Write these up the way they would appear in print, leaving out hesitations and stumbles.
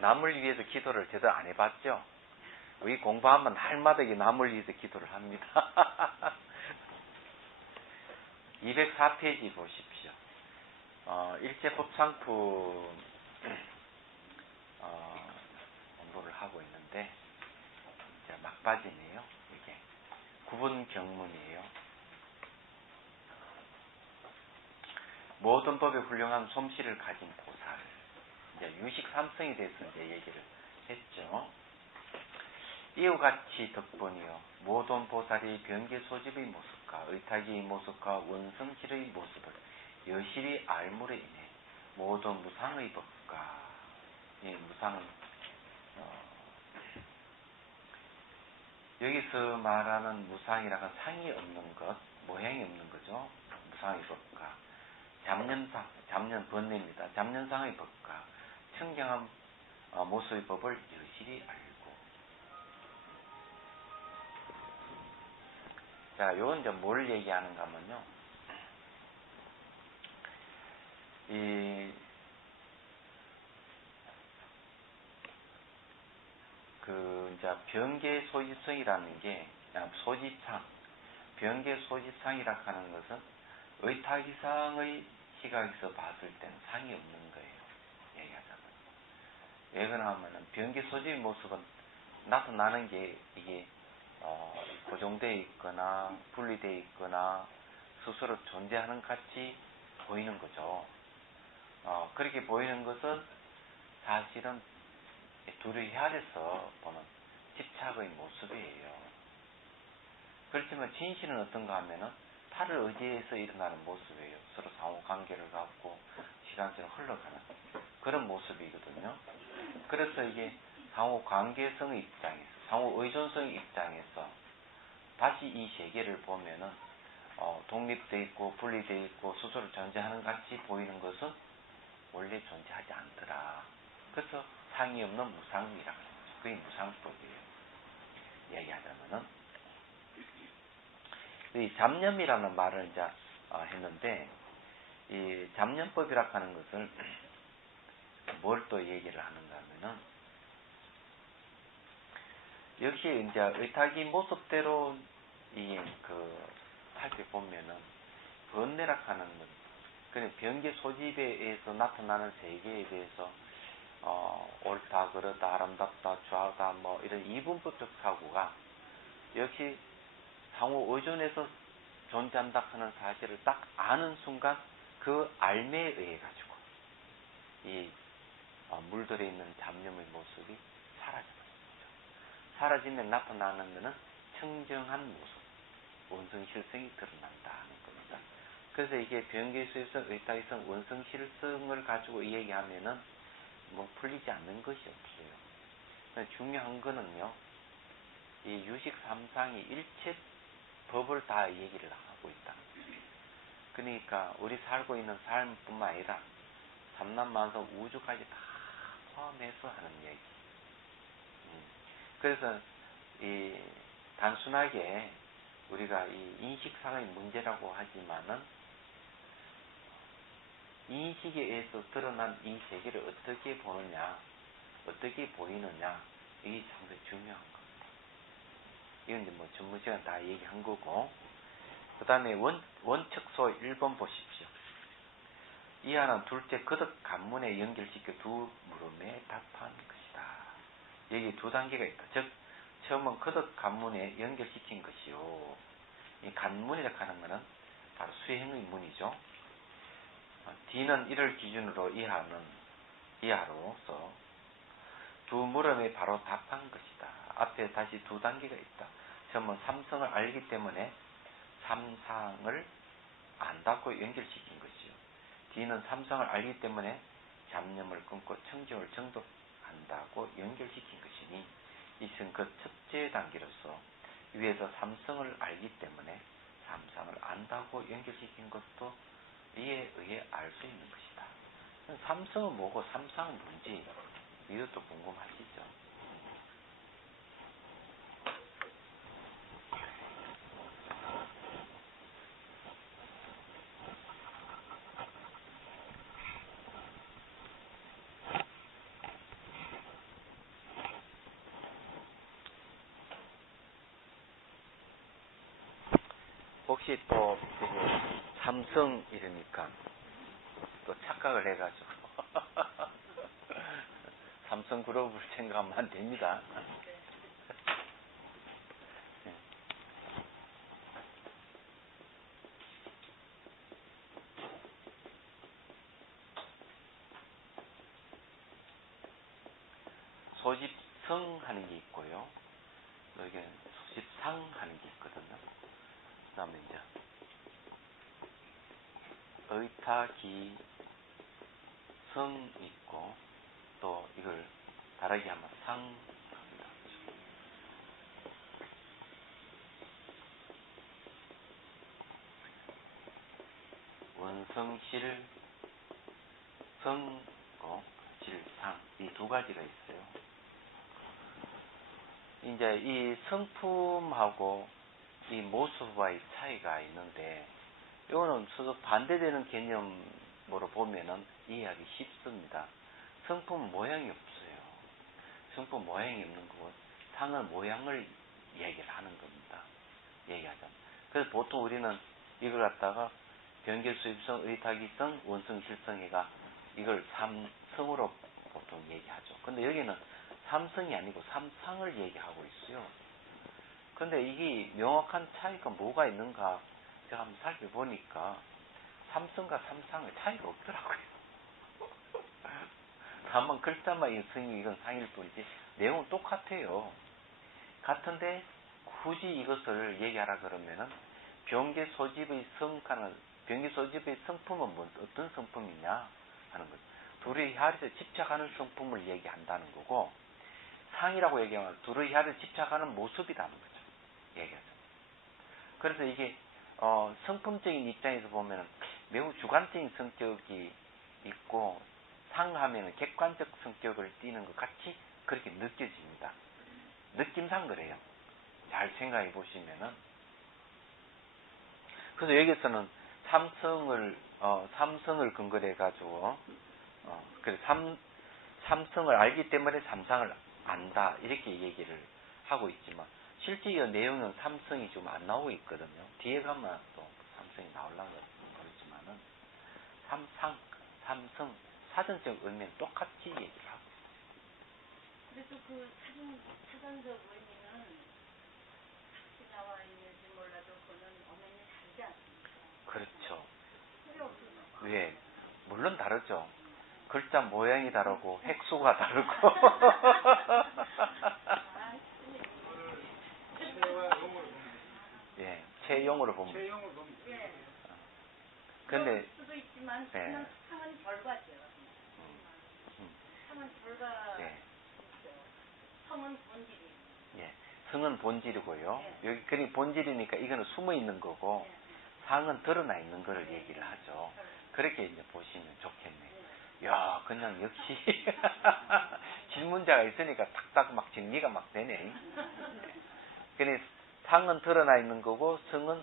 남을 위해서 기도를 제대로 안 해봤죠? 우리 공부하면 날마다 이 남을 위해서 기도를 합니다. 204페이지 보십시오. 일제법상품 공부를 하고 있는데 이제 막바지네요. 이게 구분 경문이에요. 모든 법에 훌륭한 솜씨를 가진 보살. 이제 유식 삼성에 대해서 이제 얘기를 했죠. 이와 같이 덕분이요. 모든 보살이 변계 소집의 모습과 의탁의 모습과 원성실의 모습을 여실히 알므로 인해 모든 무상의 법과 무상은 여기서 말하는 무상이라는 상이 없는 것, 모양이 없는 거죠. 무상의 법과 잡념상, 잡념 번뇌입니다. 잡념상의 법과 청정한 모습의 법을 여실히 알고. 자, 요건 이제 뭘 얘기하는가 하면요. 이제 변계 소집성이라는 게, 소집상, 변계 소집상이라 하는 것은 의탁이상의 시각에서 봤을 때는 상이 없는 거예요. 얘기하자면. 왜 그러냐면은 변계 소집의 모습은 나타나는 게 이게 고정되어 있거나 분리되어 있거나 스스로 존재하는 같이 보이는 거죠. 그렇게 보이는 것은 사실은 둘이 헤아려서 보는 집착의 모습이에요. 그렇지만 진실은 어떤가 하면은 타를 의지해서 일어나는 모습이에요. 서로 상호 관계를 갖고 시간처럼 흘러가는 그런 모습이거든요. 그래서 이게 상호 관계성의 입장에서, 상호 의존성의 입장에서 다시 이 세계를 보면은 독립되어 있고 분리되어 있고 스스로 존재하는 같이 보이는 것은 원래 존재하지 않더라. 그래서 상이 없는 무상이라고 하죠. 그게 무상법이에요. 이야기하자면은 이 잡념이라는 말을 이제 했는데 이 잡념법이라고 하는 것을 뭘 또 얘기를 하는가 하면은 역시 이제 의탁이 모습대로 살펴보면은 번뇌라 하는 것, 그냥 변계 소집에 의해서 나타나는 세계에 대해서 옳다, 그렇다, 아름답다, 좋아하다, 뭐 이런 이분법적 사고가 역시 상호 의존해서 존재한다 하는 사실을 딱 아는 순간 그 알매에 의해 가지고 이 물들어 있는 잡념의 모습이 사라져버립니다. 사라지면 나타나는 것은 청정한 모습, 원성실성이 드러난다 하는 겁니다. 그래서 이게 변계수에서 의탁에서 원성실성을 가지고 얘기하면은 뭐 풀리지 않는 것이 없어요. 중요한 거는요, 이 유식 삼상이 일체 법을 다 얘기를 하고 있다. 그러니까 우리 살고 있는 삶뿐만 아니라 삼남만성 우주까지 다 포함해서 하는 얘기. 그래서 단순하게 우리가 이 인식상의 문제라고 하지만은 인식에 의해서 드러난 이 세계를 어떻게 보느냐, 어떻게 보이느냐, 이게 상당히 중요한 겁니다. 이건 이제 뭐 전문 시간 다 얘기한 거고, 그 다음에 원칙소 1번 보십시오. 이하는 둘째 거듭 간문에 연결시켜 두 물음에 답한 것이다. 여기 두 단계가 있다. 즉, 처음은 거듭 간문에 연결시킨 것이요. 이 간문이라고 하는 것은 바로 수행의 문이죠. D는 이를 기준으로 이하로서 두 물음에 바로 답한 것이다. 앞에 다시 두 단계가 있다. 처음은 삼성을 알기 때문에 삼상을 안다고 연결시킨 것이요. D는 삼성을 알기 때문에 잡념을 끊고 청정을 정독한다고 연결시킨 것이니 이것은 그 첫째 단계로서 위에서 삼성을 알기 때문에 삼상을 안다고 연결시킨 것도 이에 의해 알 수 있는 것이다. 삼성은 뭐고 삼상은 뭔지 이것도 궁금하시죠? 혹시 또 삼성 이러니까 또 착각을 해가지고 삼성그룹을 생각하면 안 됩니다. 소집성 하는 게 있고요. 여기 소집상 하는 게 있거든요. 그 다음에 이제 의타기성 있고, 또 이걸 다르게 하면 상, 원성실, 성고, 실상, 이 두 가지가 있어요. 이제 이 성품하고 이 모습과의 차이가 있는데, 이거는 서로 반대되는 개념으로 보면은 이해하기 쉽습니다. 성품은 모양이 없어요. 성품 모양이 없는 거고, 상은 모양을 얘기를 하는 겁니다. 얘기하자면. 그래서 보통 우리는 이걸 갖다가 변결수입성, 의타기성, 원성실성해가 이걸 삼성으로 보통 얘기하죠. 근데 여기는 삼성이 아니고 삼상을 얘기하고 있어요. 근데 이게 명확한 차이가 뭐가 있는가 제가 한번 살펴보니까 삼성과 삼상의 차이가 없더라고요. 다만 글자만 이 성이 이건 상일 뿐이지 내용은 똑같아요. 같은데 굳이 이것을 얘기하라 그러면은 병계소집의 병계소집의 성품은 어떤 성품이냐 하는 거죠. 둘의 혈에서 집착하는 성품을 얘기한다는 거고, 상이라고 얘기하면 둘의 혈에 집착하는 모습이라는 거죠. 얘기하죠. 그래서 이게 성품적인 입장에서 보면 매우 주관적인 성격이 있고, 상하면 객관적 성격을 띠는 것 같이 그렇게 느껴집니다. 느낌상 그래요. 잘 생각해 보시면은. 그래서 여기서는 삼성을 근거로 해가지고, 그래서 삼성을 알기 때문에 삼상을 안다. 이렇게 얘기를 하고 있지만, 실제 이 내용은 삼성이 좀 안 나오고 있거든요. 뒤에 가면 또 삼성이 나오려고 그러지만은, 삼성, 사전적 의미는 똑같이 얘기를 하고 있어요. 그래도 그 사전적 의미는 같이 나와 있는지 몰라도 그거는 엄연히 다르지 않습니까? 그렇죠. 그게 없어서. 왜? 물론 다르죠. 글자 모양이 다르고 획수가 다르고. 예, 체용으로 보면. 예. 근데 수도 있지만 예. 그냥 상은 결과죠. 상은 결과. 예. 성은 본질이. 예. 성은 본질이고요. 예. 여기 그러니까 본질이니까 이거는 숨어 있는 거고, 예. 상은 드러나 있는 거를 얘기를 하죠. 그렇게 이제 보시면 좋겠네요. 야, 그냥 역시 질문자가 있으니까 탁탁 막 정리가 막 되네. 그러니 상은 드러나 있는 거고 성은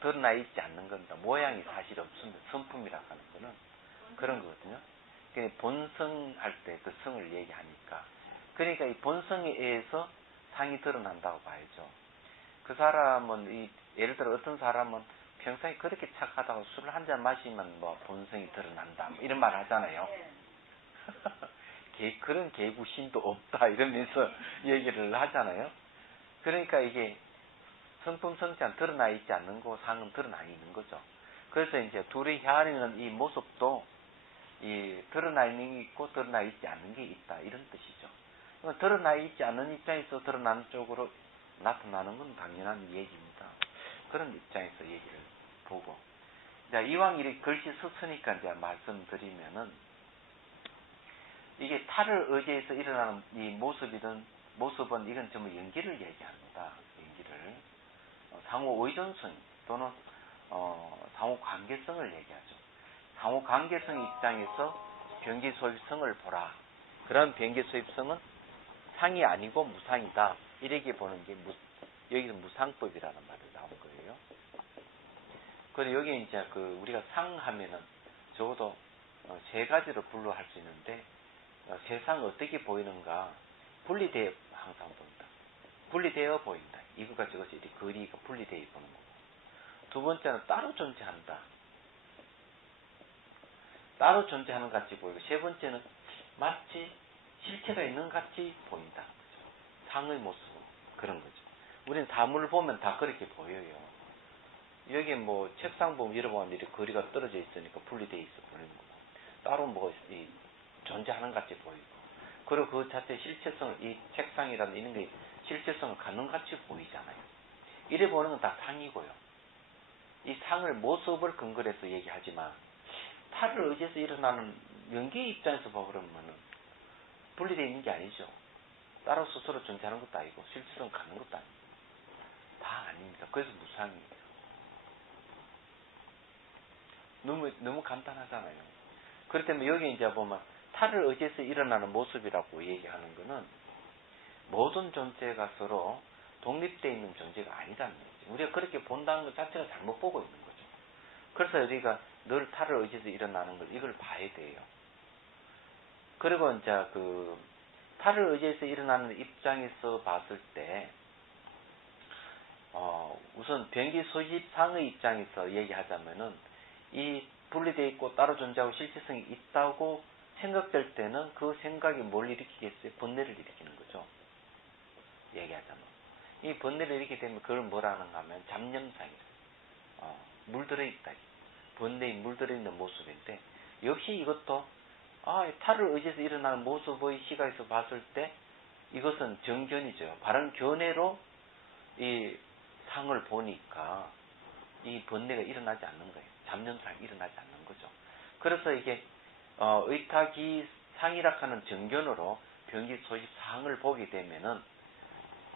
드러나 있지 않는 겁니다. 모양이 사실 없습니다. 성품이라고 하는 거는 그런 거거든요. 그러니까 본성할 때 그 성을 얘기하니까, 그러니까 이 본성에 의해서 상이 드러난다고 봐야죠. 그 사람은 예를 들어 어떤 사람은 평소에 그렇게 착하다고 술을 한 잔 마시면 뭐 본성이 드러난다 뭐 이런 말 하잖아요. 그런 개구신도 없다 이러면서 얘기를 하잖아요. 그러니까 이게 성품 성취한 드러나 있지 않는 거, 상은 드러나 있는 거죠. 그래서 이제 둘이 헤아리는 이 모습도 드러나 있는 게 있고 드러나 있지 않는 게 있다 이런 뜻이죠. 드러나 있지 않는 입장에서 드러나는 쪽으로 나타나는 건 당연한 얘기입니다. 그런 입장에서 얘기를 보고, 자, 이왕 이렇게 글씨 썼으니까 이제 말씀드리면은, 이게 타를 의지해서 일어나는 이 모습은 이건 전부 연기를 얘기합니다. 연기를. 상호 의존성 또는 상호 관계성을 얘기하죠. 상호 관계성 입장에서 변기소입성을 보라. 그런 변기소입성은 상이 아니고 무상이다. 이렇게 보는 게 여기서 무상법이라는 말이 나온 거예요. 그리고 여기 이제 우리가 상하면은 적어도 세 가지로 분류할 수 있는데, 세상이 어떻게 보이는가 분리되어 항상 본다. 분리되어 보인다. 이거가 저것이 거리가 분리되어 보는 거고. 두 번째는 따로 존재한다. 따로 존재하는 것 같이 보이고, 세 번째는 마치 실체가 있는 것 같이 보인다. 그죠? 상의 모습, 그런 거죠. 우리는 사물을 보면 다 그렇게 보여요. 여기 뭐 책상 보면 열어보면 이렇게 거리가 떨어져 있으니까 분리되어 있어 보이는 거고, 따로 뭐 존재하는 것 같이 보이고, 그리고 그 자체 실체성을, 이 책상이라는 이런 게 실체성을 갖는 것 같이 보이잖아요. 이래 보는 건 다 상이고요. 이 상을 모습을 근거로 해서 얘기하지만, 타를 의지해서 일어나는 명계의 입장에서 보면 분리되어 있는 게 아니죠. 따로 스스로 존재하는 것도 아니고 실체성을 갖는 것도 아니고 다 아닙니다. 그래서 무상이에요. 너무 간단하잖아요. 그렇기 때문에 여기 이제 보면 타를 의지해서 일어나는 모습이라고 얘기하는 것은 모든 존재가 서로 독립되어 있는 존재가 아니다는 거죠. 우리가 그렇게 본다는 것 자체가 잘못 보고 있는 거죠. 그래서 우리가 늘 타를 의지해서 일어나는 걸, 이걸 봐야 돼요. 그리고 이제 타를 의지해서 일어나는 입장에서 봤을 때, 우선 변기 소집상의 입장에서 얘기하자면은, 이 분리되어 있고 따로 존재하고 실체성이 있다고 생각될 때는 그 생각이 뭘 일으키겠어요? 번뇌를 일으키는 거죠. 얘기하자면. 이 번뇌를 일으키게 되면 그걸 뭐라 하는가 하면 잡념상이에요. 물들어 있다. 번뇌에 물들어 있는 모습인데, 역시 이것도 타를 의지해서 일어나는 모습의 시각에서 봤을 때 이것은 정견이죠. 바른 견해로 이 상을 보니까 이 번뇌가 일어나지 않는 거예요. 잡념상이 일어나지 않는 거죠. 그래서 이게 의탁이 상이라 하는 정견으로 변기 소집 상을 보게 되면은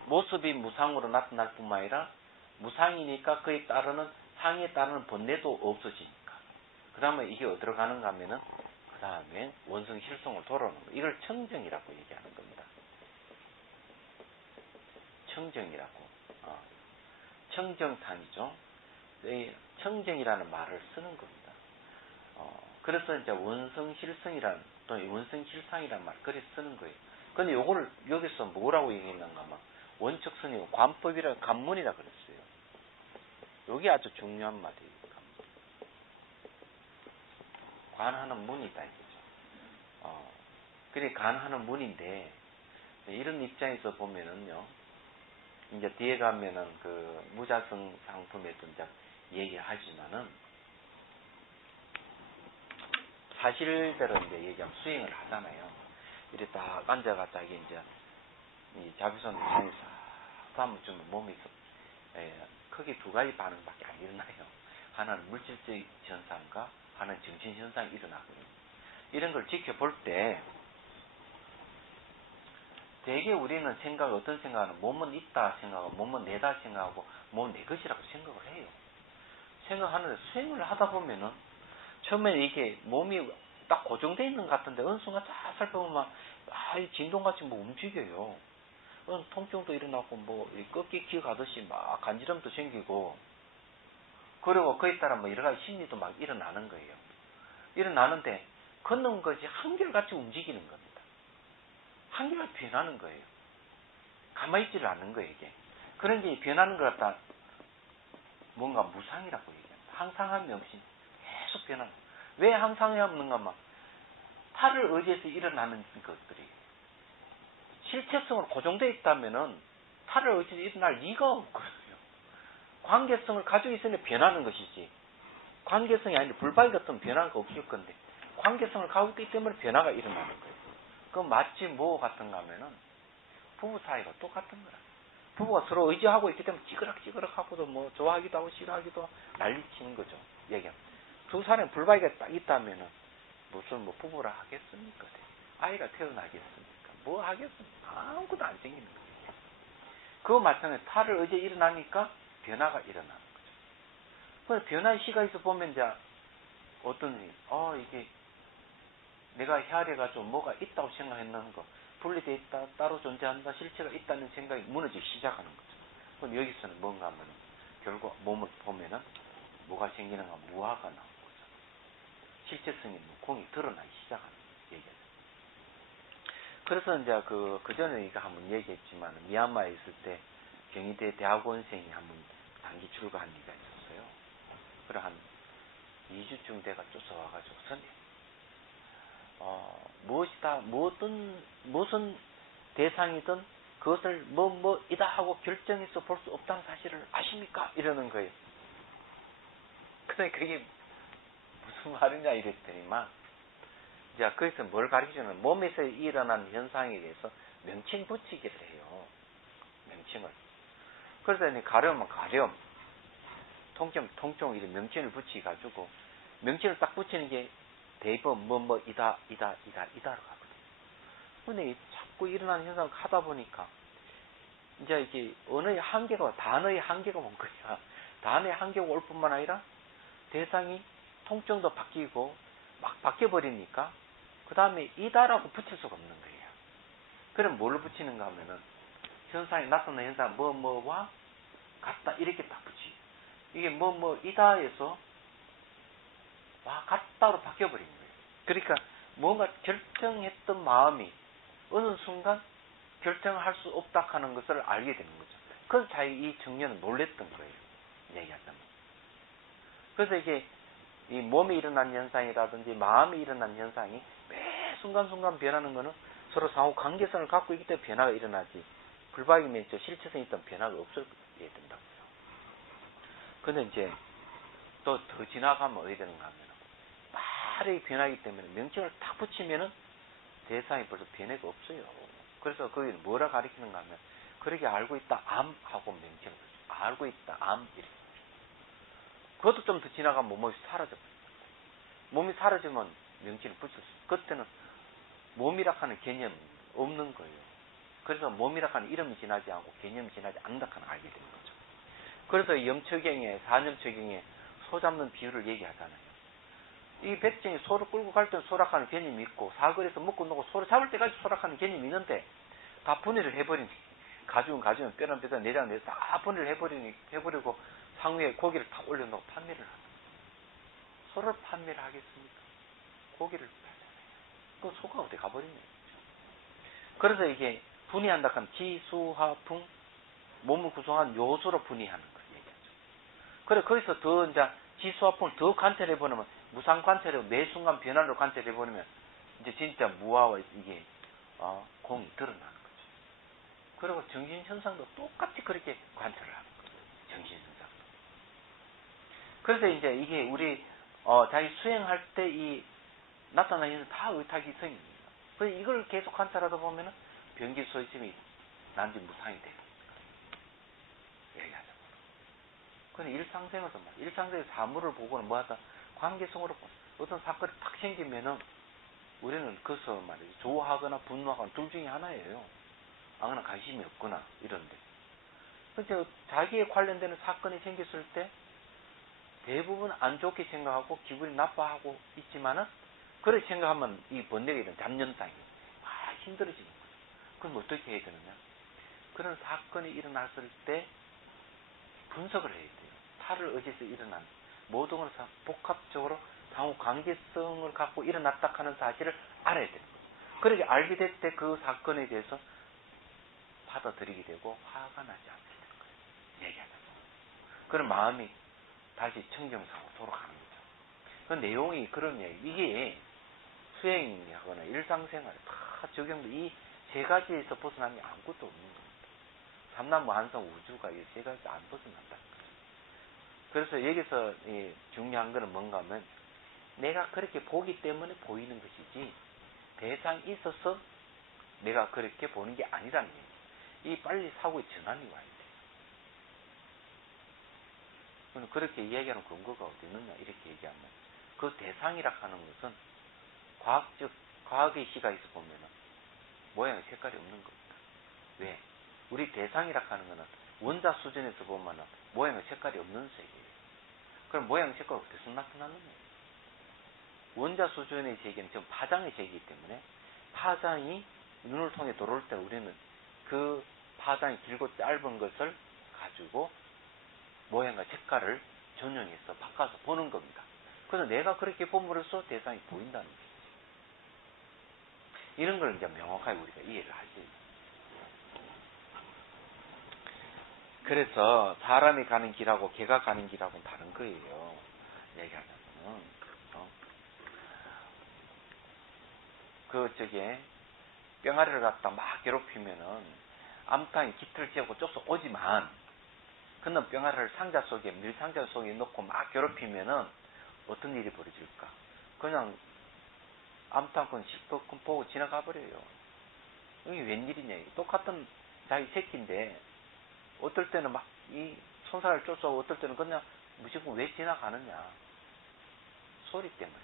모습이 무상으로 나타날 뿐만 아니라 무상이니까 그에 따르는 상에 따르는 번뇌도 없어지니까. 그 다음에 이게 어디로 가는가 하면은 그 다음에 원성 실성을 돌아오는 거예요. 이걸 청정이라고 얘기하는 겁니다. 청정이라고. 청정상이죠. 이 청정이라는 말을 쓰는 겁니다. 그래서 이제 원성 실성이라는, 또는 원성 실상이라는 말, 그래 쓰는 거예요. 근데 요거를 여기서 뭐라고 얘기했는가 하면 원칙선이고 관법이라, 관문이라 그랬어요. 요게 아주 중요한 말이에요. 관하는 문이다 이거죠. 그래 관하는 문인데, 이런 입장에서 보면은요, 이제 뒤에 가면은 그 무자성 상품에도 이제 얘기하지만은 사실대로 이제 얘기하면 수행을 하잖아요. 이래 딱 앉아가지고 이제 이 자비선 입장에서 하면 좀 몸이 크게 두 가지 반응밖에 안 일어나요. 하나는 물질적 현상과 하나는 정신 현상이 일어나거든요. 이런 걸 지켜볼 때 대개 우리는 어떤 생각하는, 몸은 있다 생각하고 몸은 내다 생각하고 몸은 내 것이라고 생각을 해요. 생각하는데 수행을 하다 보면은 처음에 이게 몸이 딱 고정되어 있는 것 같은데 어느 순간 딱 살펴보면 이 진동같이 뭐 움직여요. 통증도 일어나고 뭐 꺾기 기어가듯이 막 간지럼도 생기고, 그리고 그에 따라 뭐 여러 가지 심리도 막 일어나는 거예요. 일어나는데 걷는 것이 한결같이 움직이는 겁니다. 한결같이 변하는 거예요. 가만히 있지를 않는 거예요, 이게. 그런 게 변하는 것 같다. 뭔가 무상이라고 얘기합니다. 항상함이 없이 계속 변하는 거예요. 왜 항상함이 없는가 하면 타를 의지해서 일어나는 것들이 실체성으로 고정되어 있다면은 타를 의지해서 일어날 리가 없거든요. 관계성을 가지고 있으니 변하는 것이지, 관계성이 아니라 불바위 같은 변화가 없을 건데 관계성을 가지고 있기 때문에 변화가 일어나는 거예요. 그럼 마치 뭐 같은가 하면은 부부 사이가 똑같은 거라. 부부가 서로 의지하고 있기 때문에 찌그락찌그락하고도 뭐 좋아하기도 하고 싫어하기도 하고 난리치는 거죠. 얘기하면 두 사람이 불바위가 딱 있다면은 무슨 뭐 부부라 하겠습니까? 아이가 태어나겠습니까? 뭐 하겠습니까? 아무것도 안 생기는 거예요. 그거 마찬가지로 타를 의지해 일어나니까 변화가 일어나는 거죠. 그 변화의 시각에서 보면 이제 어떤 이게 내가 헤아려가지고 뭐가 있다고 생각했는 거, 분리되어 있다, 따로 존재한다, 실체가 있다는 생각이 무너지기 시작하는 거죠. 그럼 여기서는 뭔가 하면 결국 몸을 보면은 뭐가 생기는가, 무아가 나오는 거죠. 실체성이 공이 드러나기 시작하는 얘기죠. 그래서 이제 그 전에 이거 한번 얘기했지만, 미얀마에 있을 때 경희대 대학원생이 한번 단기 출가한 얘기가 있었어요. 그래 한 2주쯤 돼가 쫓아와가지고선 무엇이다, 무슨 대상이든 그것을 이다 하고 결정해서 볼 수 없다는 사실을 아십니까? 이러는 거예요. 근데 그게 무슨 말이냐 이랬더니만, 자, 거기서 뭘 가르쳐주는, 몸에서 일어난 현상에 대해서 명칭 붙이기를 해요. 명칭을. 그러더니 가려면 가렴, 통증 이런 명칭을 붙이가지고, 명칭을 딱 붙이는 게 대입은 이다로 가거든요. 근데 자꾸 일어나는 현상을 하다 보니까, 이제 이게 단어의 한계가 온 거야. 단어의 한계가 올 뿐만 아니라, 대상이 통증도 바뀌고, 막 바뀌어버리니까, 그 다음에 이다라고 붙일 수가 없는 거예요. 그럼 뭘로 붙이는가 하면은, 현상이 나타나는 현상, 뭐와 같다, 이렇게 딱 붙이죠. 이게 이다에서, 와, 같다로 바뀌어버린 거예요. 그러니까, 뭔가 결정했던 마음이, 어느 순간, 결정할 수 없다 하는 것을 알게 되는 거죠. 그래서 자기 이 청년은 놀랬던 거예요. 얘기하자면. 그래서 이게, 이 몸에 일어난 현상이라든지 마음에 일어난 현상이 매 순간순간 변하는 것은 서로 상호 관계성을 갖고 있기 때문에 변화가 일어나지, 불박이면 실체성이 있던 변화가 없을 게 된다고요. 근데 이제 또 더 지나가면 어떻게 되는가 하면, 빠르게 변하기 때문에 명칭을 딱 붙이면은 대상이 벌써 변화가 없어요. 그래서 그게 뭐라 가리키는가 하면, 그렇게 알고 있다, 암하고 명칭을 붙여. 알고 있다, 암, 이렇게. 그것도 좀 더 지나가면 몸이 사라져버려요. 몸이 사라지면 명칭을 붙일 수 있어요. 그때는 몸이라 하는 개념이 없는 거예요. 그래서 몸이라 하는 이름이 지나지 않고 개념이 지나지 않는다 하는 알게 되는 거죠. 그래서 염초경에, 사념초경에 소 잡는 비유를 얘기하잖아요. 이 백정이 소를 끌고 갈 때는 소락하는 개념이 있고, 사거리에서 먹고 놀고 소를 잡을 때까지 소락하는 개념이 있는데, 다 분해를 해버리니, 가죽은 뼈는 뼈, 내장은 내장 다 분해를 해버리고 상위에 고기를 다 올려놓고 판매를 합니다. 소를 판매를 하겠습니까? 고기를 팔잖아요. 그 소가 어디 가버리네요. 그래서 이게 분해한다 하면 지수화풍, 몸을 구성한 요소로 분해하는 걸 얘기하죠. 그래, 거기서 더 이제 지수화풍을 더 관찰해보면, 무상 관찰하고 매 순간 변화를 관찰해보면, 이제 진짜 무아와 이게, 공이 드러나는 거죠. 그리고 정신현상도 똑같이 그렇게 관찰을 하는 거예요. 정신현상도. 그래서 이제 이게 우리, 자기 수행할 때 이 나타나는 다 의탁이성입니다. 그래서 이걸 계속 관찰하다 보면은 변기소심이 난지 무상이 돼요. 얘기하자면. 근데 일상생에서 사물을 보고는 뭐하다? 관계성으로 어떤 사건이 탁 생기면은 우리는 그것을 말이죠. 좋아하거나 분노하거나 둘 중에 하나예요. 아무나 관심이 없거나 이런데. 그래서 자기에 관련되는 사건이 생겼을 때 대부분 안 좋게 생각하고 기분이 나빠하고 있지만은, 그렇게 생각하면 이 번뇌가 이런 잡념상이 힘들어지는 거예요. 그럼 어떻게 해야 되느냐? 그런 사건이 일어났을 때 분석을 해야 돼요. 탈을 의지해서 일어난 모든 것을 복합적으로 상호 관계성을 갖고 일어났다 하는 사실을 알아야 되는 거예요. 그렇게 알게 될 때 그 사건에 대해서 받아들이게 되고 화가 나지 않게 되는 거예요. 얘기하자면. 그런 마음이 다시 청정상으로 돌아가는 거죠. 그 내용이 그런 얘기. 이게 수행하거나 일상생활에 다 적용돼. 이 세 가지에서 벗어나면 아무것도 없는 겁니다. 삼남무 한성 우주가 이 세 가지 안 벗어난다. 그래서 여기서 중요한 거는 뭔가 하면, 내가 그렇게 보기 때문에 보이는 것이지 대상이 있어서 내가 그렇게 보는 게 아니라는 얘기예요. 이 빨리 사고의 전환이 와야 돼요. 그렇게 이야기하는 근거가 어디 있느냐 이렇게 얘기하면, 그 대상이라 하는 것은 과학의 시각에서 보면은 모양의 색깔이 없는 겁니다. 왜? 우리 대상이라 하는 것은 원자 수준에서 보면은 모양의 색깔이 없는 세계예요. 그럼 모양 색깔이 어디서 나타나느냐? 원자 수준의 세계는 지금 파장의 세계이기 때문에, 파장이 눈을 통해 들어올 때 우리는 그 파장이 길고 짧은 것을 가지고 모양과 색깔을 전용해서 바꿔서 보는 겁니다. 그래서 내가 그렇게 봄으로써 대상이 보인다는 거죠. 이런 걸 이제 명확하게 우리가 이해를 하셔야 돼요. 그래서 사람이 가는 길하고 개가 가는 길하고는 다른 거예요. 얘기하자면은, 뿅아리를 갖다 막 괴롭히면은, 암탉이 깃을 지어고 쫓아오지만, 그는 뿅아리를 상자 속에, 밀상자 속에 넣고 막 괴롭히면은, 어떤 일이 벌어질까? 그냥, 암탉은 실컷 보고 지나가 버려요. 이게 웬일이냐. 똑같은 자기 새끼인데, 어떨 때는 막, 이 손살을 쫓아오고, 어떨 때는 그냥 무조건 왜 지나가느냐. 소리 때문에.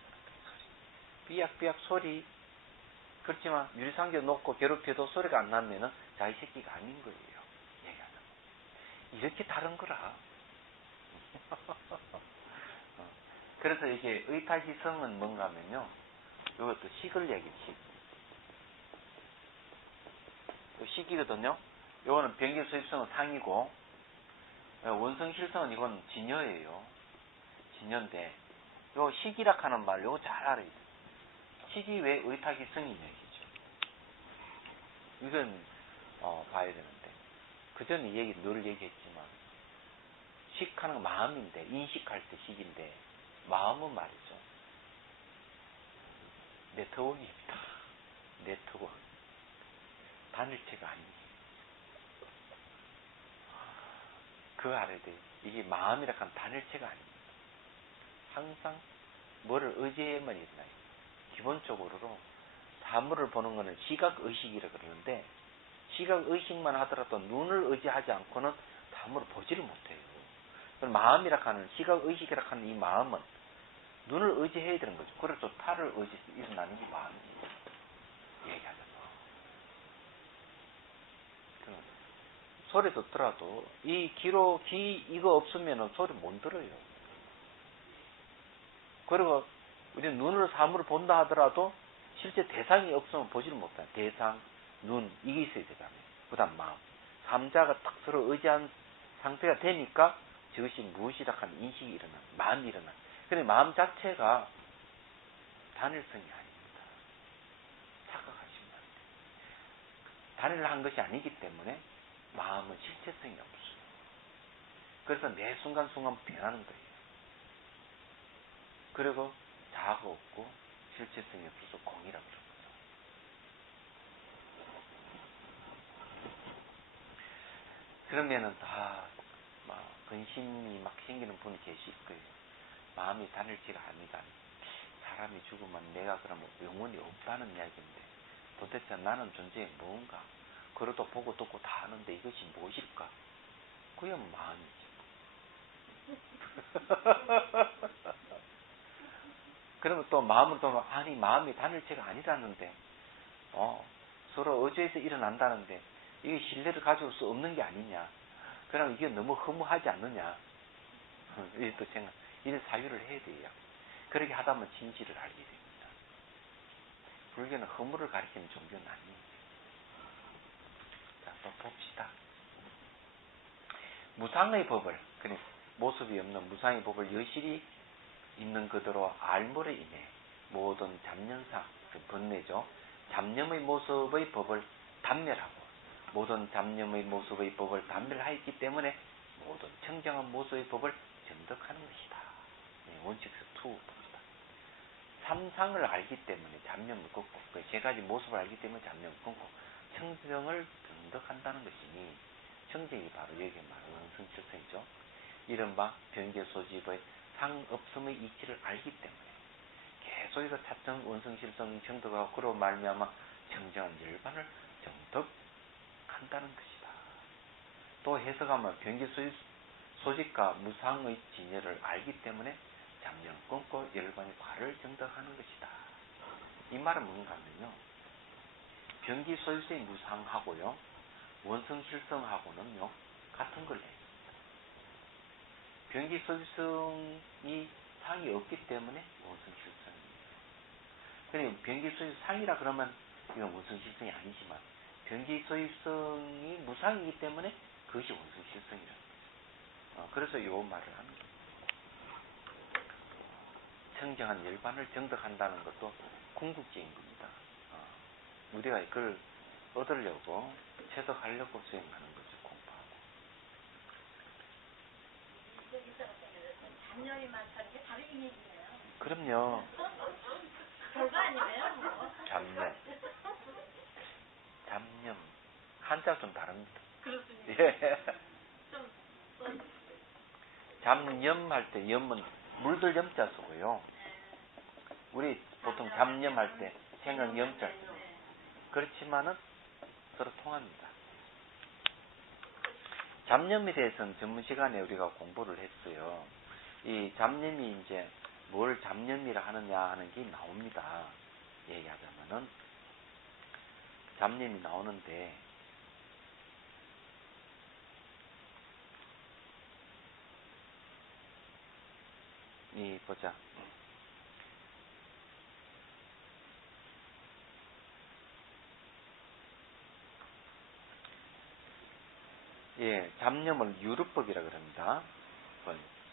삐약삐약 소리. 그렇지만 유리상자 놓고 괴롭혀도 소리가 안 나면은 자기 새끼가 아닌 거예요. 얘기하자면. 이렇게 다른 거라. 그래서 이게 의타시성은 뭔가 하면요. 이것도 식을 얘기해, 식. 식이거든요. 이거는 변기수입성은 상이고, 원성실성은 이건 진여예요. 진여인데, 요 식이라 하는 말, 요거 잘 알아야 돼요. 식이 왜 의타기성이냐, 얘기죠. 이건, 봐야 되는데. 그 전에 늘 얘기했지만, 식하는 건 마음인데, 인식할 때 식인데, 마음은 말이죠. 네트워크입니다. 네트워크. 단일체가 아니에요. 그 알아야 돼요. 이게 마음이라 하는 단일체가 아닙니다. 항상 뭐를 의지해야만 일어나요. 기본적으로 사물을 보는 것은 시각의식이라 그러는데, 시각의식만 하더라도 눈을 의지하지 않고는 사물을 보지를 못해요. 마음이라 하는, 시각의식이라 하는 이 마음은 눈을 의지해야 되는 거죠. 그래서 탈을 의지해서 일어나는 게 마음이에요. 얘기하자면. 소리 듣더라도, 귀 이거 없으면 소리 못 들어요. 그리고, 우리 눈으로 사물을 본다 하더라도, 실제 대상이 없으면 보지를 못해요. 대상, 눈, 이게 있어야 되잖아요. 그 다음 마음. 삼자가 딱 서로 의지한 상태가 되니까, 저것이 무엇이라 하는 인식이 일어나, 마음이 일어나. 근데 마음 자체가 단일성이 아닙니다. 착각하시면 안 돼요. 단일한 것이 아니기 때문에 마음은 실체성이 없어요. 그래서 매 순간순간 변하는 거예요. 그리고 자아가 없고 실체성이 없어서 공이라고 그럽니다. 그러면은 근심이 막 생기는 분이 계실 거예요. 마음이 단일치가 아니다. 사람이 죽으면 내가 그러면 영혼이 없다는 이야기인데 도대체 나는 존재에 뭔가? 그래도 보고 듣고 다 아는데 이것이 무엇일까? 그게 마음이지. 그러면 또 마음은 마음이 단일체가 아니라는데 서로 의지해서 일어난다는데 이게 신뢰를 가지고 수 없는 게 아니냐? 그럼 이게 너무 허무하지 않느냐? 이또 생각, 이런 사유를 해야 돼요. 그렇게 하다 보면 진실을 알게 됩니다. 불교는 허무를 가리키는 종교는 아니에요. 자, 또 봅시다. 무상의 법을, 그러니까 모습이 없는 무상의 법을 여실히 있는 그대로 알므로 인해 모든 잡념상, 번뇌죠. 잡념의 모습의 법을 단멸하고 모든 잡념의 모습의 법을 단멸하였기 때문에 모든 청정한 모습의 법을 정덕하는 것이다. 원칙서 2 봅시다. 삼상을 알기 때문에 잡념을 끊고 그 세 가지 모습을 알기 때문에 잡념을 끊고 청정을 정덕한다는 것이니 청정이 바로 여기 말하는 원성실성이죠. 이른바 변개소집의 상없음의 이치를 알기 때문에 계속해서 차츰 원성실성이 정덕하고 그로 말미암아 청정한 열반을 정덕한다는 것이다. 또 해석하면 변개소집과 무상의 진여를 알기 때문에 잡념 끊고 열반의 과를 정덕하는 것이다. 이 말은 뭔가 하면요. 변기소유성이 무상하고요. 원성실성하고는요. 같은 걸 해요. 변기소유성이 상이 없기 때문에 원성실성입니다. 그러니까 변기소유상이라 그러면 이건 원성실성이 아니지만 변기소유성이 무상이기 때문에 그것이 원성실성이라는 거죠. 그래서 이 말을 하는 거예요. 청정한 열반을 정덕한다는 것도 궁극적인 겁니다. 우리가 그걸 얻으려고 체득하려고 수행하는 거죠. 공부하고. 잡념이 많다는 게 바로 이 얘기예요. 그럼요. 별거 아니네요, 뭐. 잡념. 잡념. 한자 좀 다릅니다. 그렇습니다. 예. 좀 또, 잡념할 때 염은 물들 염자 쓰고요. 우리 보통 잡념할 때 생각 염자 쓰고. 그렇지만은 서로 통합니다. 잡념에 대해서는 전문 시간에 우리가 공부를 했어요. 이 잡념이 이제 뭘 잡념이라 하느냐 하는 게 나옵니다. 얘기하자면은 잡념이 나오는데 이 보자. 예, 잡념을 유루법이라 그럽니다.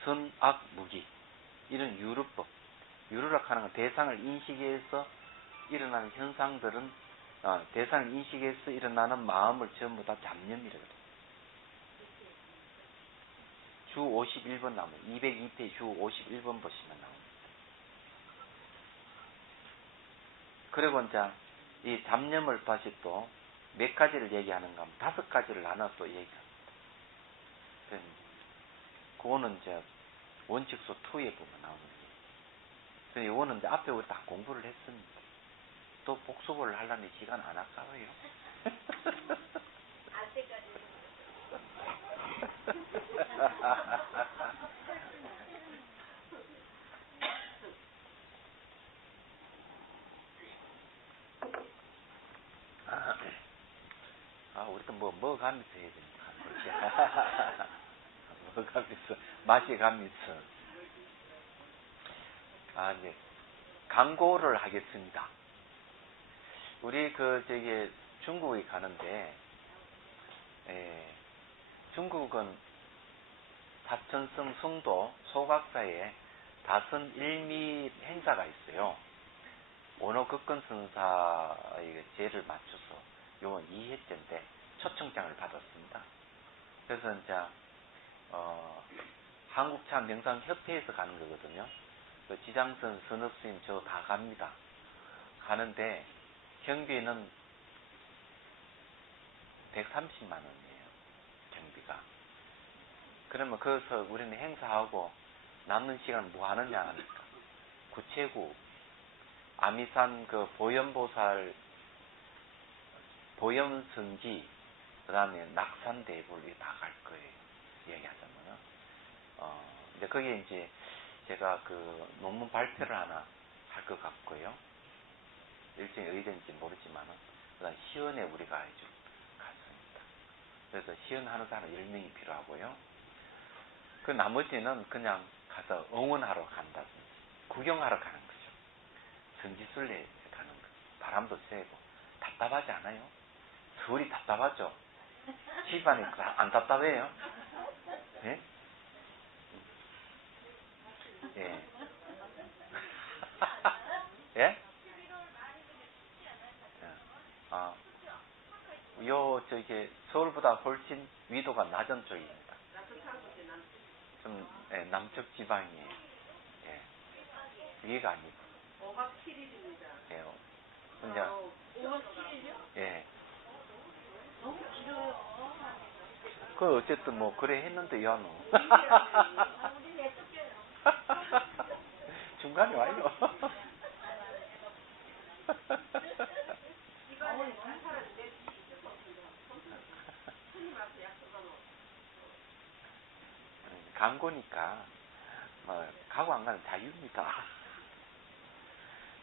선, 악, 무기 이런 유루법. 유루라 하는 건 대상을 인식해서 일어나는 현상들은 대상을 인식해서 일어나는 마음을 전부 다 잡념이라 그래요. 주 51번 나옵니다. 202페이지 주 51번 보시면 나옵니다. 그리고 이제 이 잡념을 다시 또 몇 가지를 얘기하는가 하면 5가지를 나눠서 또 얘기합니다. 그거는 이제 원칙소 2에 보면 나오는 거예요. 이거는 이제 앞에 우리 다 공부를 했습니다. 또 복습을 하려니 시간 안 아까워요. 알 때까지. 우리도 먹어가면서 해야 되니까. 먹어가면서, 마셔가면서. 이제, 광고를 하겠습니다. 우리 중국에 가는데, 중국은 사천성 성도 소각사에 다선 일미 행사가 있어요. 원어급권선사의 제를 맞춰서 요건 2회째인데 초청장을 받았습니다. 그래서 이제 한국차 명상협회에서 가는 거거든요. 그 지장선 선업스님 저 다 갑니다. 가는데 경비는 130만 원이에요. 경비가. 그러면 거기서 우리는 행사하고 남는 시간 뭐 하느냐 하니까 구체구 아미산 그 보현보살 보현성지 그 다음에 낙산대불이 다 갈 거예요. 얘기하자면은 이제 거기에 이제 제가 그 논문 발표를 하나 할 것 같고요. 일정이 어디 된지 모르지만은 그다음 시연에 우리가 아주 갔습니다. 그래서 시연하는 사람 10명이 필요하고요. 그 나머지는 그냥 가서 응원하러 간다든지 구경하러 가는 거죠. 성지순례 가는 거. 바람도 쐬고 답답하지 않아요? 서울이 답답하죠? 집안이 안 답답해요? 예? 예. 예? 서울보다 훨씬 위도가 낮은 쪽입니다. 좀, 남쪽 지방이에요. 예. 위가 아니고. 5박 7일입니다. 예. 이제, 5박 7일이요? 예. 너무 길어요. 어쨌든 그래 했는데, 야, 너. 우리 내 쫓겨요. 중간에 와요. 집안에 간 사람 내 손님 앞에 약속하고. 광고니까, 가고 안 가는 자유입니다.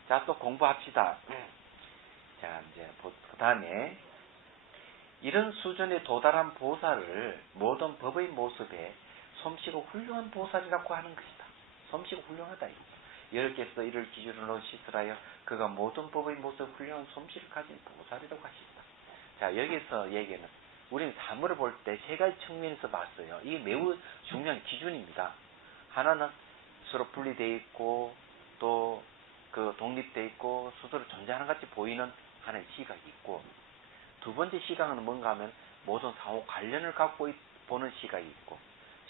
자, 또 공부합시다. 자, 이제, 그 다음에, 이런 수준에 도달한 보살을 모든 법의 모습에 솜씨가 훌륭한 보살이라고 하는 것이다. 솜씨가 훌륭하다. 여러께서 이를 기준으로 시설하여 그가 모든 법의 모습 훌륭한 솜씨를 가진 보살이라고 하시다. 자, 여기서 얘기는 우리는 사물을 볼 때 세 가지 측면에서 봤어요. 이게 매우 중요한 기준입니다. 하나는 서로 분리되어 있고 또 그 독립되어 있고 스스로 존재하는 같이 보이는 하나의 시각이 있고 두 번째 시각은 뭔가 하면 모든 상호 관련을 갖고 보는 시각이 있고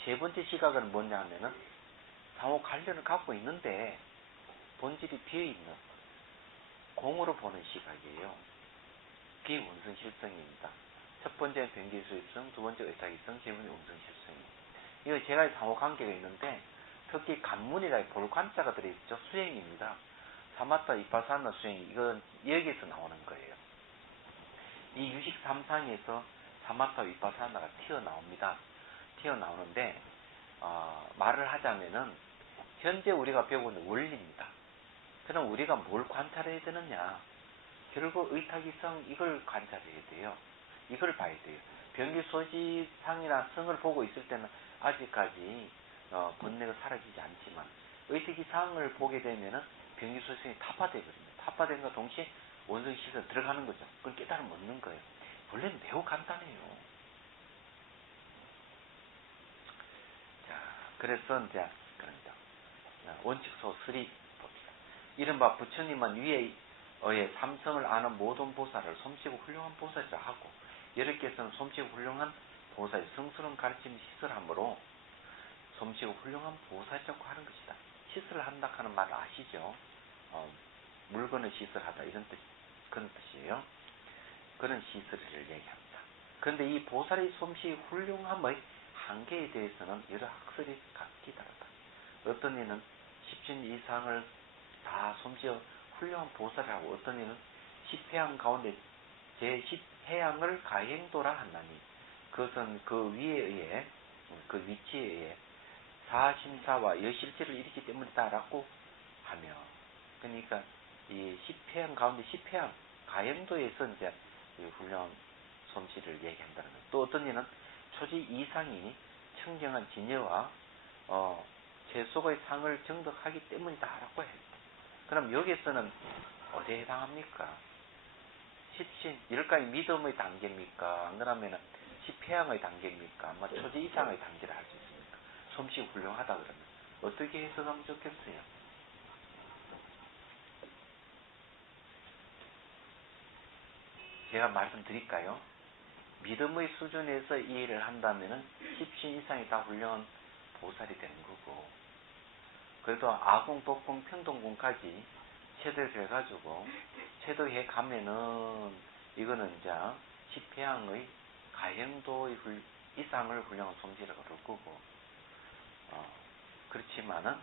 세 번째 시각은 뭐냐 하면은 상호 관련을 갖고 있는데 본질이 비어있는 공으로 보는 시각이에요. 비운성실성입니다. 첫 번째는 변기수입성, 두 번째 의탁이성, 세 번째 운성실성입니다. 이거 제가 상호 관계가 있는데 특히 간문이라 볼관자가 들어있죠. 수행입니다. 사마타 이파사나 수행, 이건 여기에서 나오는 거예요. 이 유식 3상에서 사마타 위파사나가 튀어나오는데 말을 하자면은 현재 우리가 배우고 있는 원리입니다. 그럼 우리가 뭘 관찰해야 되느냐? 결국 의탁이성 이걸 관찰해야 돼요. 이걸 봐야 돼요. 변기소지상이나 성을 보고 있을 때는 아직까지 번뇌가 사라지지 않지만 의탁이상을 보게 되면은 변기소지상이 타파되거든요. 타파된과 동시에 원성실에서 들어가는 거죠. 그걸 깨달음 얻는 거예요. 원래는 매우 간단해요. 자, 그래서 이제 그럽니다. 원칙소 3 봅시다. 이른바 부처님은 위에 의 삼성을 아는 모든 보살을 솜씨고 훌륭한 보살이라 하고 여러께서는 솜씨고 훌륭한 보살, 성스러운 가르침을 시설함으로 솜씨고 훌륭한 보살이라고 하는 것이다. 시설을 한다 하는 말 아시죠? 물건을 시설하다 이런 뜻, 그런 뜻이에요. 그런 시설을 얘기합니다. 그런데 이 보살의 솜씨 훌륭함의 한계에 대해서는 여러 학설이 각기 다르다. 어떤 이는 10신 이상을 다 솜씨어 훌륭한 보살이라고, 어떤 이는 10회양 가운데 제10회양을 가행도라 한다니 그것은 그 위에 의해 그 위치에 의해 사심사와 여실체를 일으키기 때문이다라고 하며, 그러니까 이 10회양 가운데 10회양 가행도에서 이제 훌륭한 솜씨를 얘기한다는 거예요. 또 어떤 이는 초지 이상이 청정한 진여와 최속의 상을 정덕하기 때문이다라고 해요. 그럼 여기에서는 어디에 해당합니까? 10신, 10가지 믿음의 단계입니까? 안 그러면 10회양의 단계입니까? 아마 초지 이상의 단계를 할 수 있습니까? 솜씨 훌륭하다 그러면 어떻게 해석하면 좋겠어요? 제가 말씀드릴까요? 믿음의 수준에서 이해를 한다면 10신 이상이 다 훌륭한 보살이 되는 거고, 그래도 아궁, 복궁, 평동궁까지 체도를 해가지고 체도해 가면은 이거는 이제 10회양의 가행도의 이상을 훌륭한 솜씨라고 그럴 거고, 그렇지만은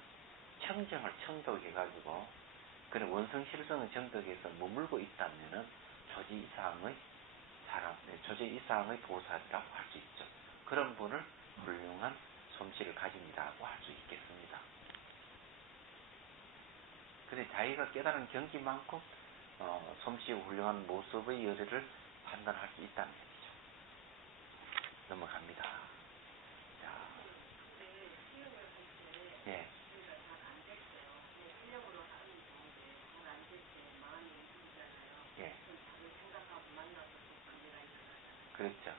청정을 청덕해가지고 그런 원성실성을 정덕해서 머물고 있다면은 조지 이상의 사람, 조지 이상의 보살이라고 할 수 있죠. 그런 분을 훌륭한 솜씨를 가진이라고 할 수 있겠습니다. 근데 자기가 깨달은 경기만큼 솜씨 훌륭한 모습의 여래를 판단할 수 있다는 얘기죠. 넘어갑니다. 자, 예. 예. 그렇죠.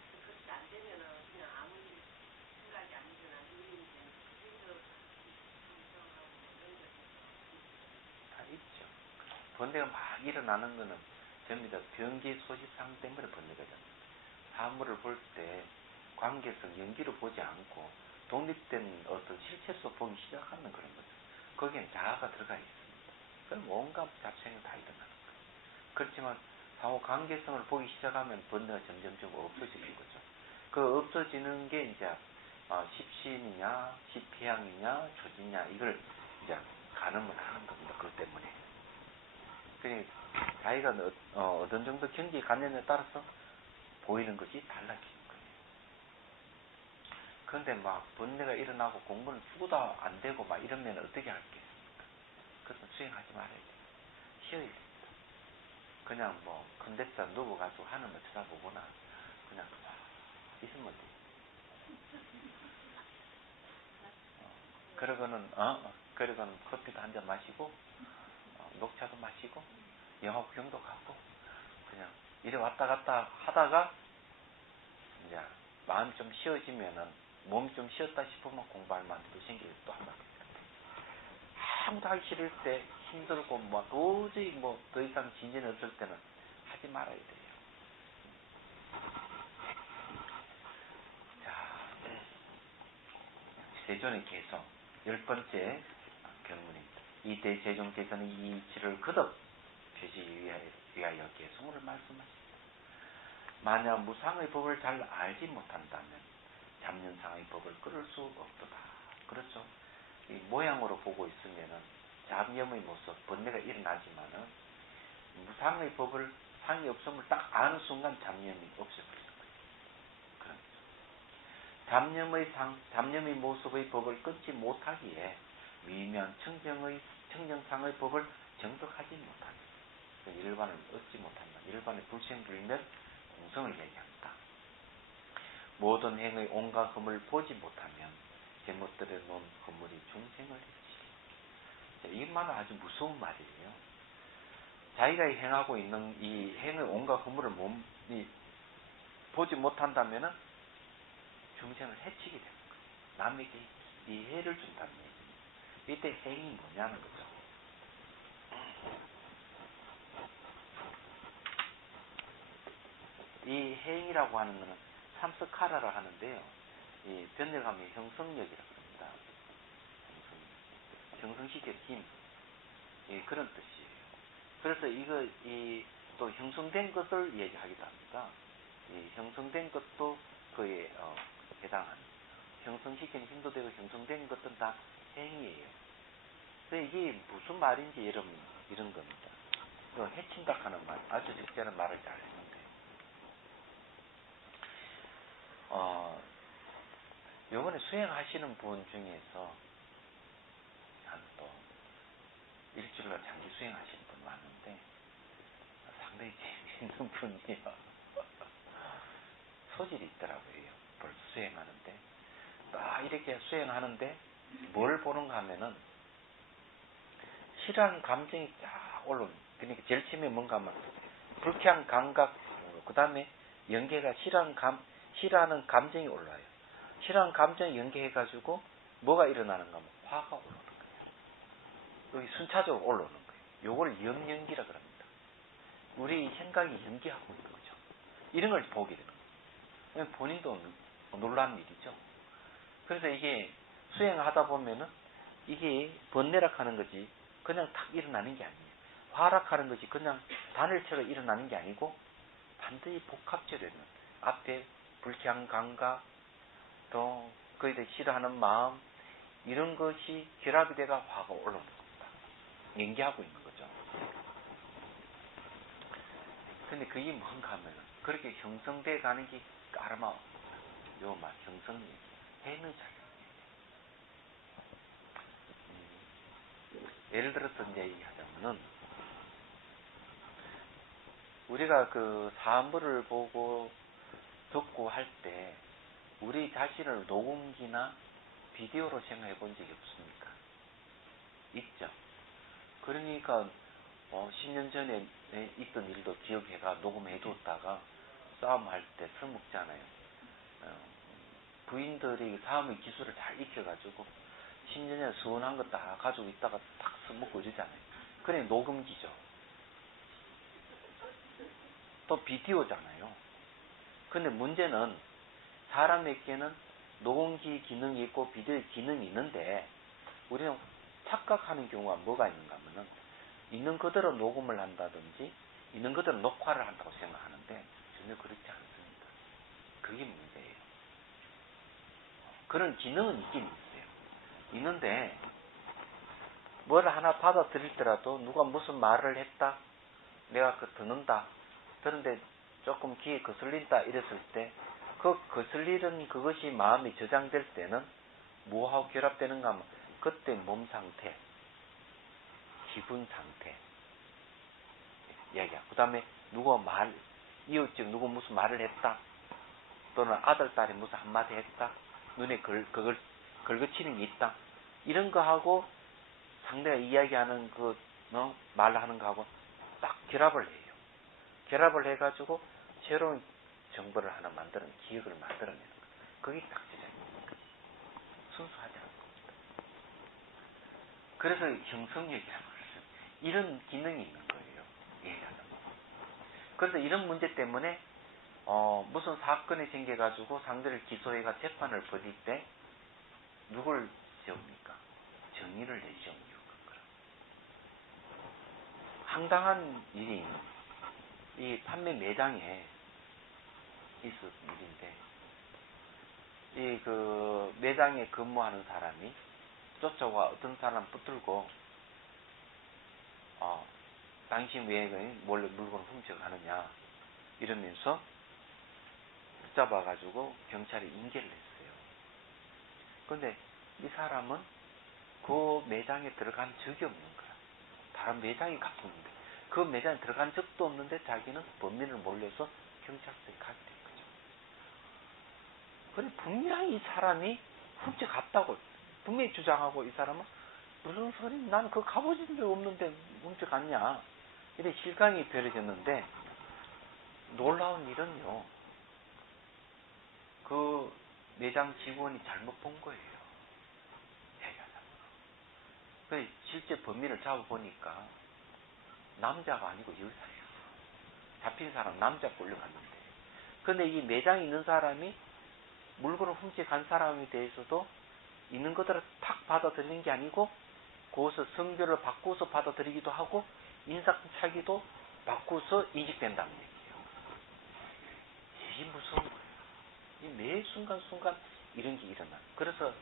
다 있죠. 번뇌가 막 일어나는 거는 전부 다 변기 소지상 때문에 번뇌가 됩니다. 사물을 볼 때 관계성, 연기로 보지 않고 독립된 어떤 실체로 보기 시작하는 그런 거죠. 거기엔 자아가 들어가 있습니다. 그럼 온갖 잡생이 다 일어나는 거예요. 그렇지만 상호 관계성을 보기 시작하면 번뇌가 점점점 없어지는 거죠. 그 없어지는 게 이제 십신이냐, 십회양이냐, 조지냐 이걸 이제 가늠을 하는 겁니다. 그것 때문에. 그러니까 자기가 어떤 정도 경지에 갔느냐에 따라서 보이는 것이 달라지는 거예요. 그런데 막 번뇌가 일어나고 공부는 수고도 안 되고 막 이러면 어떻게 하겠습니까? 그래서 수행하지 말아야 돼요. 쉬어야 됩니다. 그냥 뭐 컨댔자 누워가지고 하늘만 쳐다보거나 그냥 있으면 돼요. 그러고는 커피도 한 잔 마시고 녹차도 마시고 영화 구경도 가고 그냥 이래 왔다 갔다 하다가 이제 마음이 좀 쉬어지면은 몸이 좀 쉬었다 싶으면 공부할 만도 생기고 또 한번 아무도 하기 싫을 때 힘들고 뭐 도저히 뭐 더 이상 진전이 없을 때는 하지 말아야 돼요. 자, 세존의 개성. 10번째 경문입니다. 이 대제종께서는 이 이치를 거듭 표시 위하여 개송을 말씀하십니다. 만약 무상의 법을 잘 알지 못한다면 잡념상의 법을 끌을 수 없도다. 그렇죠? 이 모양으로 보고 있으면은 잡념의 모습, 번뇌가 일어나지만은 무상의 법을 상이 없음을 딱 아는 순간 잡념이 없어버리는 거예요. 그런 거죠. 잡념의 모습의 법을 끊지 못하기에 미묘한 청정상의 법을 정득하지 못한다. 일반을 얻지 못한다. 일반의 불생불멸 공성을 얘기합니다. 모든 행의 온갖 흠을 보지 못하면 제멋들에 놓은 허물이 중생을 해치리. 이 말은 아주 무서운 말이에요. 자기가 행하고 있는 이 행의 온갖 허물을 몸이 보지 못한다면 중생을 해치게 되는 거예요. 남에게 이 해를 준다는 얘기입니다. 이때 행이 뭐냐는 거죠. 이 행이라고 하는 것은 삼스카라라 하는데요. 이 변열감의 형성력이라고 합니다. 형성시킬 힘. 그런 뜻이에요. 그래서 또 형성된 것을 얘기하기도 합니다. 이 형성된 것도 그에 해당합니다. 형성시키는 힘도 되고 형성된 것은 다 행이에요. 그래서 이게 무슨 말인지 여러분 이런 겁니다. 해친다 하는 말, 아주 적절한 말을 잘 했는데 요번에 수행하시는 분 중에서 한 또 일주일날 장기 수행하시는 분 왔는데 상당히 재미있는 분이에요. 소질이 있더라고요. 벌써 수행하는데 딱 이렇게 수행하는데 뭘 보는가 하면은 싫어하는 감정이 쫙 올라오는. 그러니까 제일 처음에 뭔가 하면 불쾌한 감각, 그 다음에 연계가 싫어하는 감정이 올라와요. 싫어하는 감정이 연계해가지고 뭐가 일어나는가 하면 화가 올라오는 거예요. 여기 순차적으로 올라오는 거예요. 요걸 염연기라 그럽니다. 우리 생각이 연기하고 있는 거죠. 이런 걸 보게 되는 거예요. 본인도 놀란 일이죠. 그래서 이게 수행하다 보면은 이게 번뇌락하는 거지 그냥 탁 일어나는 게 아니에요. 화락하는 것이 그냥 단일체로 일어나는 게 아니고 반드시 복합적으로 일어나는 앞에 불쾌한 감각 또 그에 대해 싫어하는 마음 이런 것이 결합이 돼가 화가 올라오는 겁니다. 연기하고 있는 거죠. 근데 그게 뭔가 하면 그렇게 형성돼 가는 게 까르마 요 말 형성이 해는 작용. 예를 들어서 이제 얘기하자면은 우리가 그 사물을 보고 듣고 할 때 우리 자신을 녹음기나 비디오로 생각해 본 적이 없습니까? 있죠. 그러니까 10년 전에 있던 일도 기억해가 녹음해 뒀다가 싸움할 때 술 먹잖아요. 부인들이 싸움의 기술을 잘 익혀가지고 10년 전에 서운한 거 딱 가지고 있다가 딱 술 먹고 이러잖아요. 그래 녹음기죠. 또 비디오잖아요. 근데 문제는 사람에게는 녹음기 기능이 있고 비디오 기능이 있는데 우리는 착각하는 경우가 뭐가 있는가 하면은 있는 그대로 녹음을 한다든지 있는 그대로 녹화를 한다고 생각하는데 전혀 그렇지 않습니다. 그게 문제예요. 그런 기능은 있긴 있어요. 있는데 뭘 하나 받아들일 때라도 누가 무슨 말을 했다 내가 듣는다 그런데 조금 귀에 거슬린다 이랬을 때 그 거슬리는 그것이 마음이 저장될 때는 뭐하고 결합되는가 하면 그때 몸 상태, 기분 상태 얘기야. 그 다음에 누가 이웃집 누구 무슨 말을 했다 또는 아들, 딸이 무슨 한마디 했다 눈에 그걸 긁어치는 게 있다 이런 거하고 상대가 이야기하는 말을 하는 거하고 딱 결합을 해요. 결합을 해가지고 새로운 정보를 하나 기억을 만들어내는 거예요. 그게 딱 제작입니다. 순수하지 않은 겁니다. 그래서 형성력이라고 그랬어요. 이런 기능이 있는 거예요. 얘기하는 거. 그래서 이런 문제 때문에 무슨 사건이 생겨가지고 상대를 기소해가 재판을 벌일 때 누굴 세웁니까? 정의를 내죠. 황당한 일이 이 판매 매장에 있었던 일인데, 이 그 매장에 근무하는 사람이 쫓아와 어떤 사람 붙들고, 당신 왜 몰래 물건 훔쳐가느냐 이러면서 붙잡아가지고 경찰에 인계를 했어요. 그런데 이 사람은 그 매장에 들어간 적이 없는 거야. 다른 매장에 갔었는데 그 매장에 들어간 적도 없는데 자기는 범인을 몰려서 경찰서에 가게 된 거죠. 그런데 분명히 이 사람이 훔쳐갔다고 분명히 주장하고, 이 사람은 무슨 소리, 나는 그거 가보신 적 없는데 훔쳐갔냐, 이래 실강이 벌어졌는데, 놀라운 일은요, 그 매장 직원이 잘못 본 거예요. 그 실제 범인을 잡아보니까 남자가 아니고 여자예요. 잡힌 사람 남자 끌려갔는데, 근데 이 매장에 있는 사람이 물건을 훔쳐간 사람에 대해서도 있는 것들을 탁 받아들이는 게 아니고, 거기서 성별을 바꾸어서 받아들이기도 하고 인상착의도 바꾸어서 인식된다는 얘기예요. 이게 무서운 거예요. 이 매 순간순간 이런 게 일어나. 그래서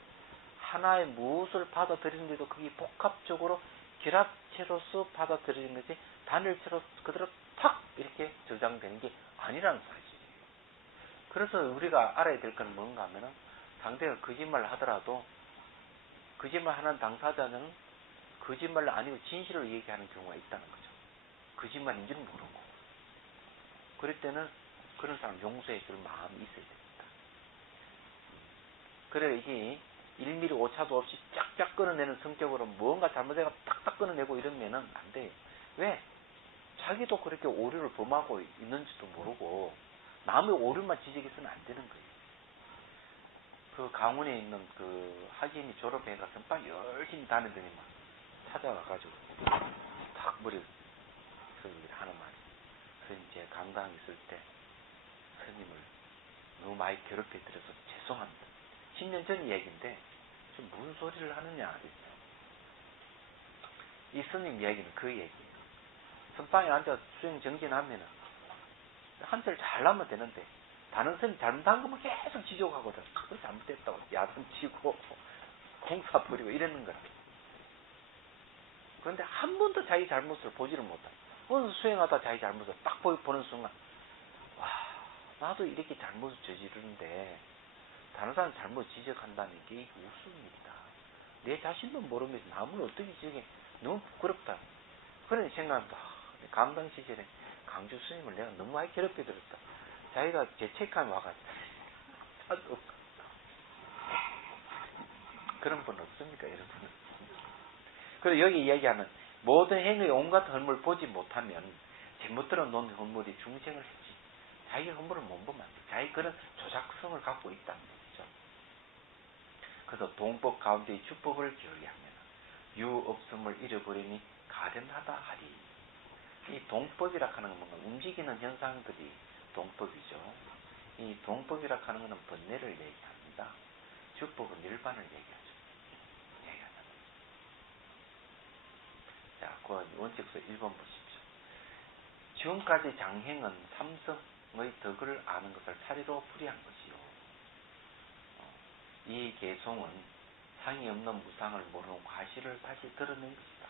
하나의 무엇을 받아들이는데도 그게 복합적으로 결합체로서 받아들이는 것이 단일체로 그대로 탁 이렇게 저장되는 게 아니라는 사실이에요. 그래서 우리가 알아야 될 건 뭔가 하면은, 상대가 거짓말을 하더라도 거짓말 하는 당사자는 거짓말을 아니고 진실을 얘기하는 경우가 있다는 거죠. 거짓말인 줄 모르고. 그럴 때는 그런 사람 용서해 줄 마음이 있어야 됩니다. 그래, 이게 1mm 오차도 없이 쫙쫙 끊어내는 성격으로 뭔가 잘못해가 딱딱 끊어내고 이러면은 안 돼요. 왜? 자기도 그렇게 오류를 범하고 있는지도 모르고 남의 오류만 지적해서는 안 되는 거예요. 그 강원에 있는 그 학인이 졸업해가 선빵 열심히 다니더니 막 찾아와가지고 탁 머리 하는 말이, 선생님 제가 강당 있을 때 스님을 너무 많이 괴롭혀드려서 죄송합니다. 10년 전 얘기인데 지금 무슨 소리를 하느냐. 이 스님 얘기는 그 얘기예요. 선방에 앉아 수행 정진하면은 한철 잘 나면 되는데, 다른 스님 잘못한 거면 계속 지적하거든. 그거 잘못됐다고 야단치고 공사 부리고 이러는 거라. 그런데 한 번도 자기 잘못을 보지를 못하고, 어느 수행하다 자기 잘못을 딱 보는 순간, 와, 나도 이렇게 잘못을 저지르는데 다른 사람 잘못 지적한다는 게 이게 우스운 일이다. 내 자신도 모르면서 남을 어떻게 지적해. 너무 부끄럽다. 그런 생각합니다. 감당 시절에 강주 스님을 내가 너무 많이 괴롭혀들었다. 자기가 죄책감이 와가지고 그런 분 없습니까, 여러분? 그리고 여기 얘기하는 모든 행위의 온갖 헐물을 보지 못하면 잘못들어 놓은 헐물이 중생을 했지. 자기 헐물을 못 보면 안 돼. 자기 그런 조작성을 갖고 있다는 얘기죠. 그래서 동법 가운데의 주법을 기울이하면 유 없음을 잃어버리니 가련하다 하리. 이 동법이라 하는 건 뭔가 움직이는 현상들이 동법이죠. 이 동법이라 하는 것은 번뇌를 얘기합니다. 주법은 일반을 얘기하죠. 자, 그 원칙서 1번 보십시오. 지금까지 장행은 삼성의 덕을 아는 것을 사리로 풀이한 것이요. 이 개송은 상이 없는 무상을 모르는 과실을 다시 드러낸 것이다.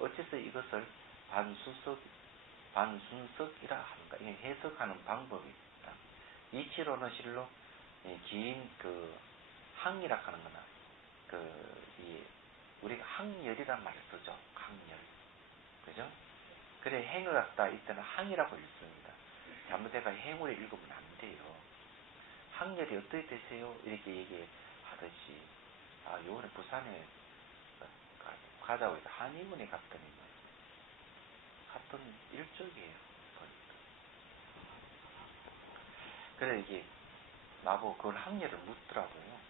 어째서 이것을 반순석이라 하는가? 이게 해석하는 방법입니다. 이치로는 실로 긴 항이라 하는 거나 우리가 항열이란 말을 쓰죠. 항열. 그죠? 그래, 행을 갖다 이때는 항이라고 읽습니다. 잘못해가 행을 읽으면 안 돼요. 항열이 어떻게 되세요? 이렇게 얘기하듯이, 요번에 부산에 가자고 해서 한의원에 갔더니 일적이에요. 그래, 이게 나보고 그걸 항열을 묻더라고요.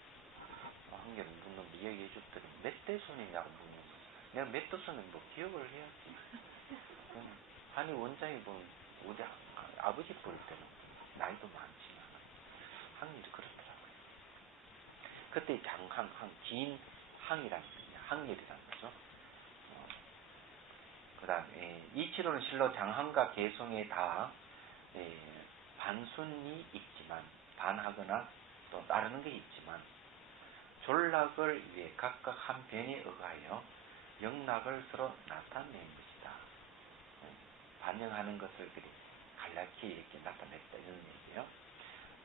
항열을 묻는데 얘기해 줬더니 몇 대 손이냐고 묻는 거예요. 내가 몇 대 손은 뭐 기억을 해야지. 한의 원장이 우리 아버지 볼 때는 나이도 많지만 항열이 그렇더라고요. 그때 장항, 긴 항이라는 거예요. 항렬이라는 거죠. 그 다음에 이치로는 실로 장항과 개성에 다 반순이 있지만 반하거나 또 따르는 게 있지만 졸락을 위해 각각 한 변에 의하여 영락을 서로 나타낸 것이다. 반영하는 것을 간략히 이렇게 나타냈다 이런 얘기예요.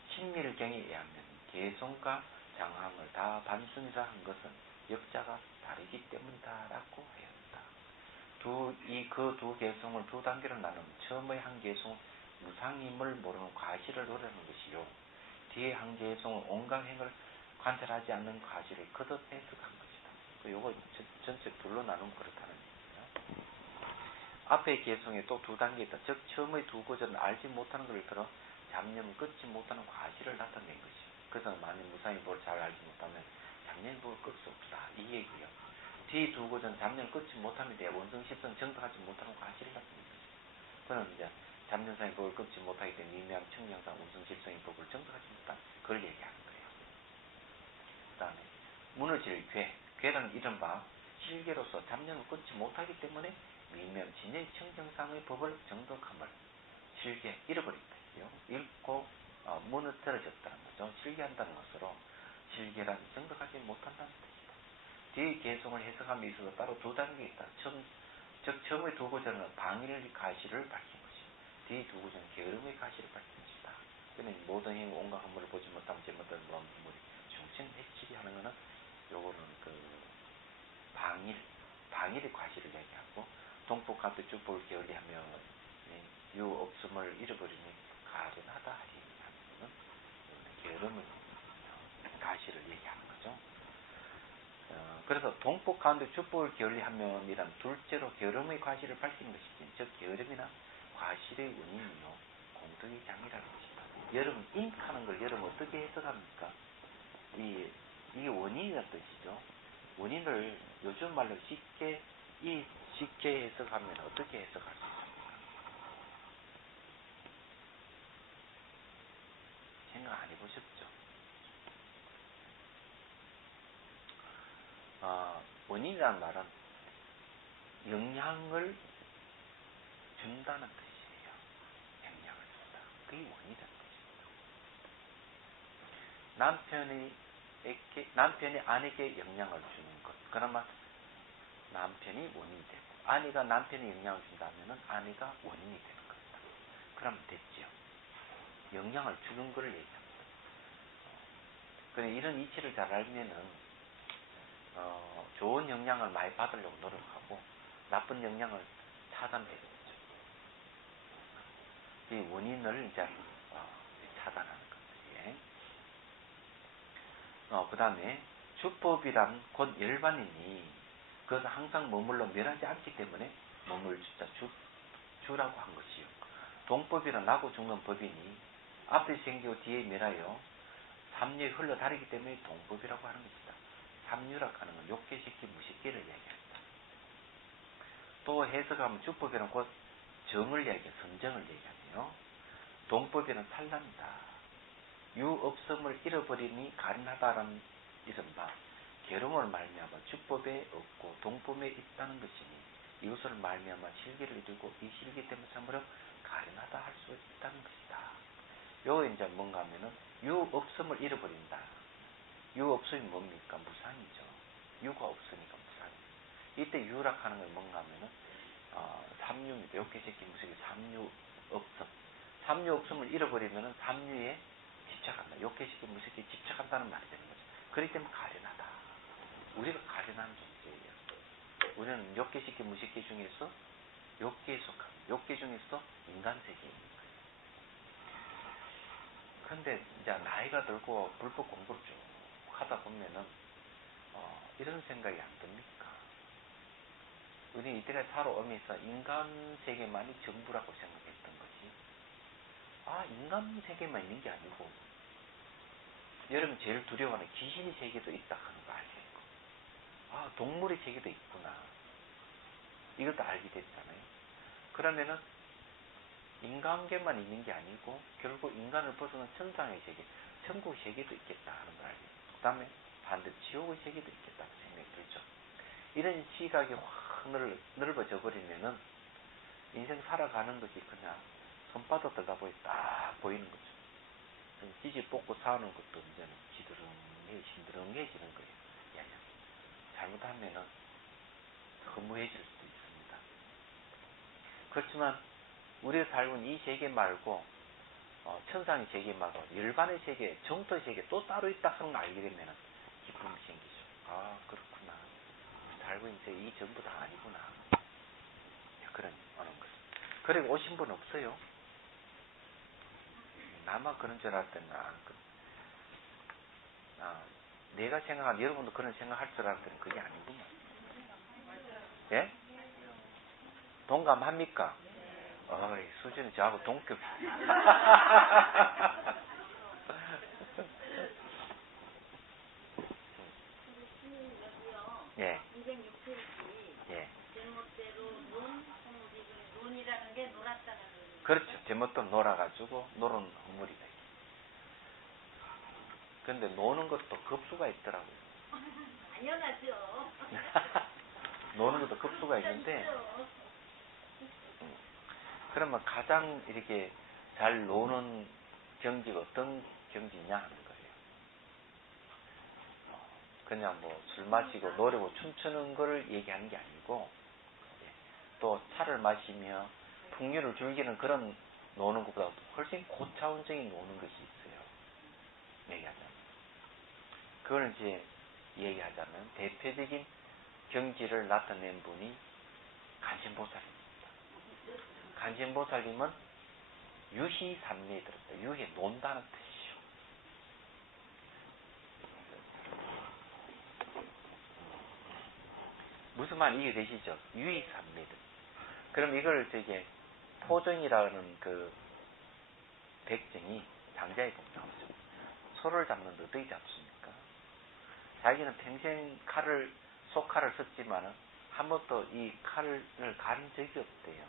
신밀경에 의하면 개성과 장항을 다 반순이라 한 것은 역자가 다르기 때문이다라고 하였다. 그 두 개성을 두 단계로 나누면 처음의 한 개성은 무상임을 모르는 과실을 노리는 것이요. 뒤에 한 개성은 온갖 행을 관찰하지 않는 과실을 거듭 해석한 것이다. 요거 전체 둘로 나누면 그렇다는 얘기예요. 앞의 개성에 또 두 단계 있다. 즉 처음의 두 구절은 알지 못하는 것을 들어 잡념을 끊지 못하는 과실을 나타낸 것이요. 그래서 만약 무상의 법을 잘 알지 못하면 잡념의 법을 끌 수 없다. 이 얘기예요. 뒤 두 구절은 잡념을 끊지 못함에 대해 원성십성 정득하지 못하는 과실을 나타낸 것이요. 그는 이제 잡념상의 법을 끊지 못하기 때문에 미묘한 청량상 원성십성의 법을 정득하지 못한 그걸 얘기하는 거예요. 그 다음에 무너질 괴는 이른바 실계로서 잡념을 끊지 못하기 때문에 미묘한 진의 청정상의 법을 정독함을 실계 잃어버린다. 잃고 무너뜨려졌다는 거죠. 실계한다는 것으로 실계란 정독하지 못한다는 뜻이다. 뒤의 개성을 해석함에 있어서 따로 두 단계가 있다. 즉 처음의 두 구절은 방일의 가시를 밝힌 것이고 뒤의 두 구절은 게으름의 가시를 밝힌 것이다. 그러면 모든 힘 온갖 허물을 보지 못하면 제못된 물이 중생 해치리 하는 것은 요거는 방일의 과실을 얘기하고 동폭한테 쭉볼 게을리하면 유 없음을 잃어버리니 가련하다 하는 것은 게으름의 가실을 얘기하는 거죠. 그래서 동폭 가운데 축복을 게을리하면이란 둘째로 게으름의 과실을 밝히는 것이지 즉 게으름이나 과실의 원인이요 공덕의 장이라는 것이다. 여러분 잉크하는 걸 여러분 어떻게 해석합니까? 이게 원인이라는 뜻이죠. 원인을 요즘 말로 쉽게 해석하면 어떻게 해석할 수 있습니까? 생각 안 해보셨죠? 원인이라는 말은 영향을 준다는 뜻이에요. 영향을 준다. 그게 원인이라는 뜻입니다. 남편이 아내에게 영향을 주는 것. 그러면 남편이 원인이 되고, 아내가 남편에 영향을 준다면 아내가 원인이 되는 겁니다. 그러면 됐지요. 영향을 주는 것을 얘기합니다. 그래, 이런 이치를 잘 알면은, 좋은 영향을 많이 받으려고 노력하고, 나쁜 영향을 차단해야 되죠. 이 원인을 이제, 차단하는 겁니다. 그 다음에, 주법이란 곧 일반인이, 그것은 항상 머물러 멸하지 않기 때문에 머물 주라고 한 것이요. 동법이란 나고 죽는 법이니, 앞에 생기고 뒤에 멸하여, 삼류에 흘러 다니기 때문에 동법이라고 하는 것이다. 삼류라고 하는 건 욕계식기, 무식기를 얘기합니다. 또 해석하면 주법이란 곧 정을 얘기해요. 선정을 얘기하며 동법이란 산란이다. 유 없음을 잃어버리니 가련하다라는 이른바 괴로움을 말미암아 주법에 없고 동법에 있다는 것이니 이웃을 말미암아 실기를 이루고 이 실기 때문에 참으로 가련하다 할 수 있다는 것이다. 요 이제 뭔가 하면은 유 없음을 잃어버린다. 유 없음이 뭡니까? 무상이죠. 유가 없으니까 무상이죠. 이때 유락하는 건 뭔가 하면은 삼류입니다. 욕계식기 무식이 삼류 없음. 삼류 없음을 잃어버리면은 삼류에 집착한다. 욕계식기 무식이 집착한다는 말이 되는 거죠. 그렇기 때문에 가련하다. 우리가 가련한 존재예요. 우리는 욕계식기 무식기 중에서 욕계에 속합니다. 욕계 중에서 인간 세계입니다. 그런데 이제 나이가 들고 불법 공부를 쭉 하다 보면은 이런 생각이 안 듭니까? 우리 이때까지 살아오면서 인간 세계만이 전부라고 생각했던 것이 인간 세계만 있는 게 아니고 여러분 제일 두려워하는 귀신의 세계도 있다 하는 거 알겠고 동물의 세계도 있구나 이것도 알게 됐잖아요. 그러면은 인간계만 있는 게 아니고 결국 인간을 벗어난 천상의 세계, 천국의 세계도 있겠다 하는 걸 알겠고 그 다음에 반대로 지옥의 세계도 있겠다는 생각이 들죠. 이런 시각이 확 넓어져 버리면은 인생 살아가는 것이 그냥 손바닥 들다 보니 딱 보이는 거죠. 지지 뽑고 사는 것도 이제는 힘들어해지는 거예요. 잘못하면은 허무해질 수도 있습니다. 그렇지만 우리가 살고 있는 이 세계 말고 천상의 세계 말고 일반의 세계, 정토의 세계 또 따로 있다 하는 걸 알게 되면 기쁨이 생기죠. 아 그렇구나. 살고 있는 이 전부 다 아니구나. 그런 어느 것. 그리고 오신 분 없어요? 나만 그런 줄 알았더니 내가 생각한 여러분도 그런 생각할 줄 알았더니 그게 아니구나. 예? 동감합니까? 수준이 저하고 동급. 예. 206페이지. 예. 제멋대로 논이라는 게 놀았다는 거예요. 그렇죠. 제멋대로 놀아가지고 노는 허물이다. 근데 노는 것도 급수가 있더라고요. 당연하죠. 노는 것도 급수가 있는데, 그러면 가장 이렇게 잘 노는 경지가 어떤 경지냐 하는 거예요. 그냥 뭐 술 마시고 노래고 춤추는 걸 얘기하는 게 아니고, 또 차를 마시며 풍류를 즐기는 그런 노는 것보다 훨씬 고차원적인 노는 것이 있어요. 얘기하자면. 그걸 이제 얘기하자면 대표적인 경지를 나타낸 분이 간신보살입니다. 간신보살님은 유희산매에 들었어요. 유희 논다는 뜻이죠. 무슨 말 이해되시죠? 유희산매들. 그럼 이걸 되게 포정이라는 그 백정이 장자에 보면 나오죠. 소를 잡는데 어떻게 잡습니까? 자기는 평생 소칼을 썼지만은 한 번도 이 칼을 간 적이 없대요.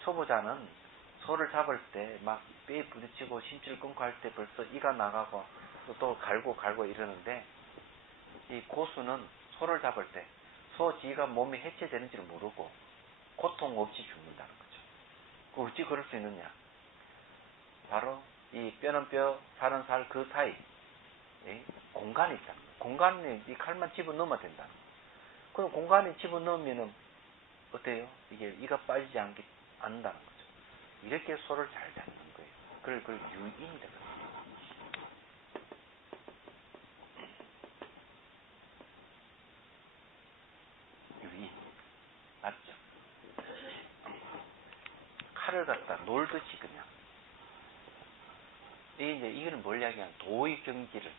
초보자는 소를 잡을 때 막 뼈에 부딪히고 심줄 끊고 할 때 벌써 이가 나가고 또 갈고 이러는데, 이 고수는 소를 잡을 때 소 지가 몸이 해체되는지를 모르고 고통 없이 죽는다는 거죠. 어찌 그럴 수 있느냐? 바로 이 뼈는 뼈, 살은 살 그 사이 공간이 있다. 공간에 이 칼만 집어넣으면 된다. 그럼 공간에 집어넣으면은 어때요? 이게 이가 빠지지 않는다는 거죠. 이렇게 소를 잘 잡는 거예요. 그걸 유인이라고 합니다. 유인. 맞죠? 칼을 갖다 놀듯이 그냥. 이거는 뭘 이야기하냐? 도의 경지를,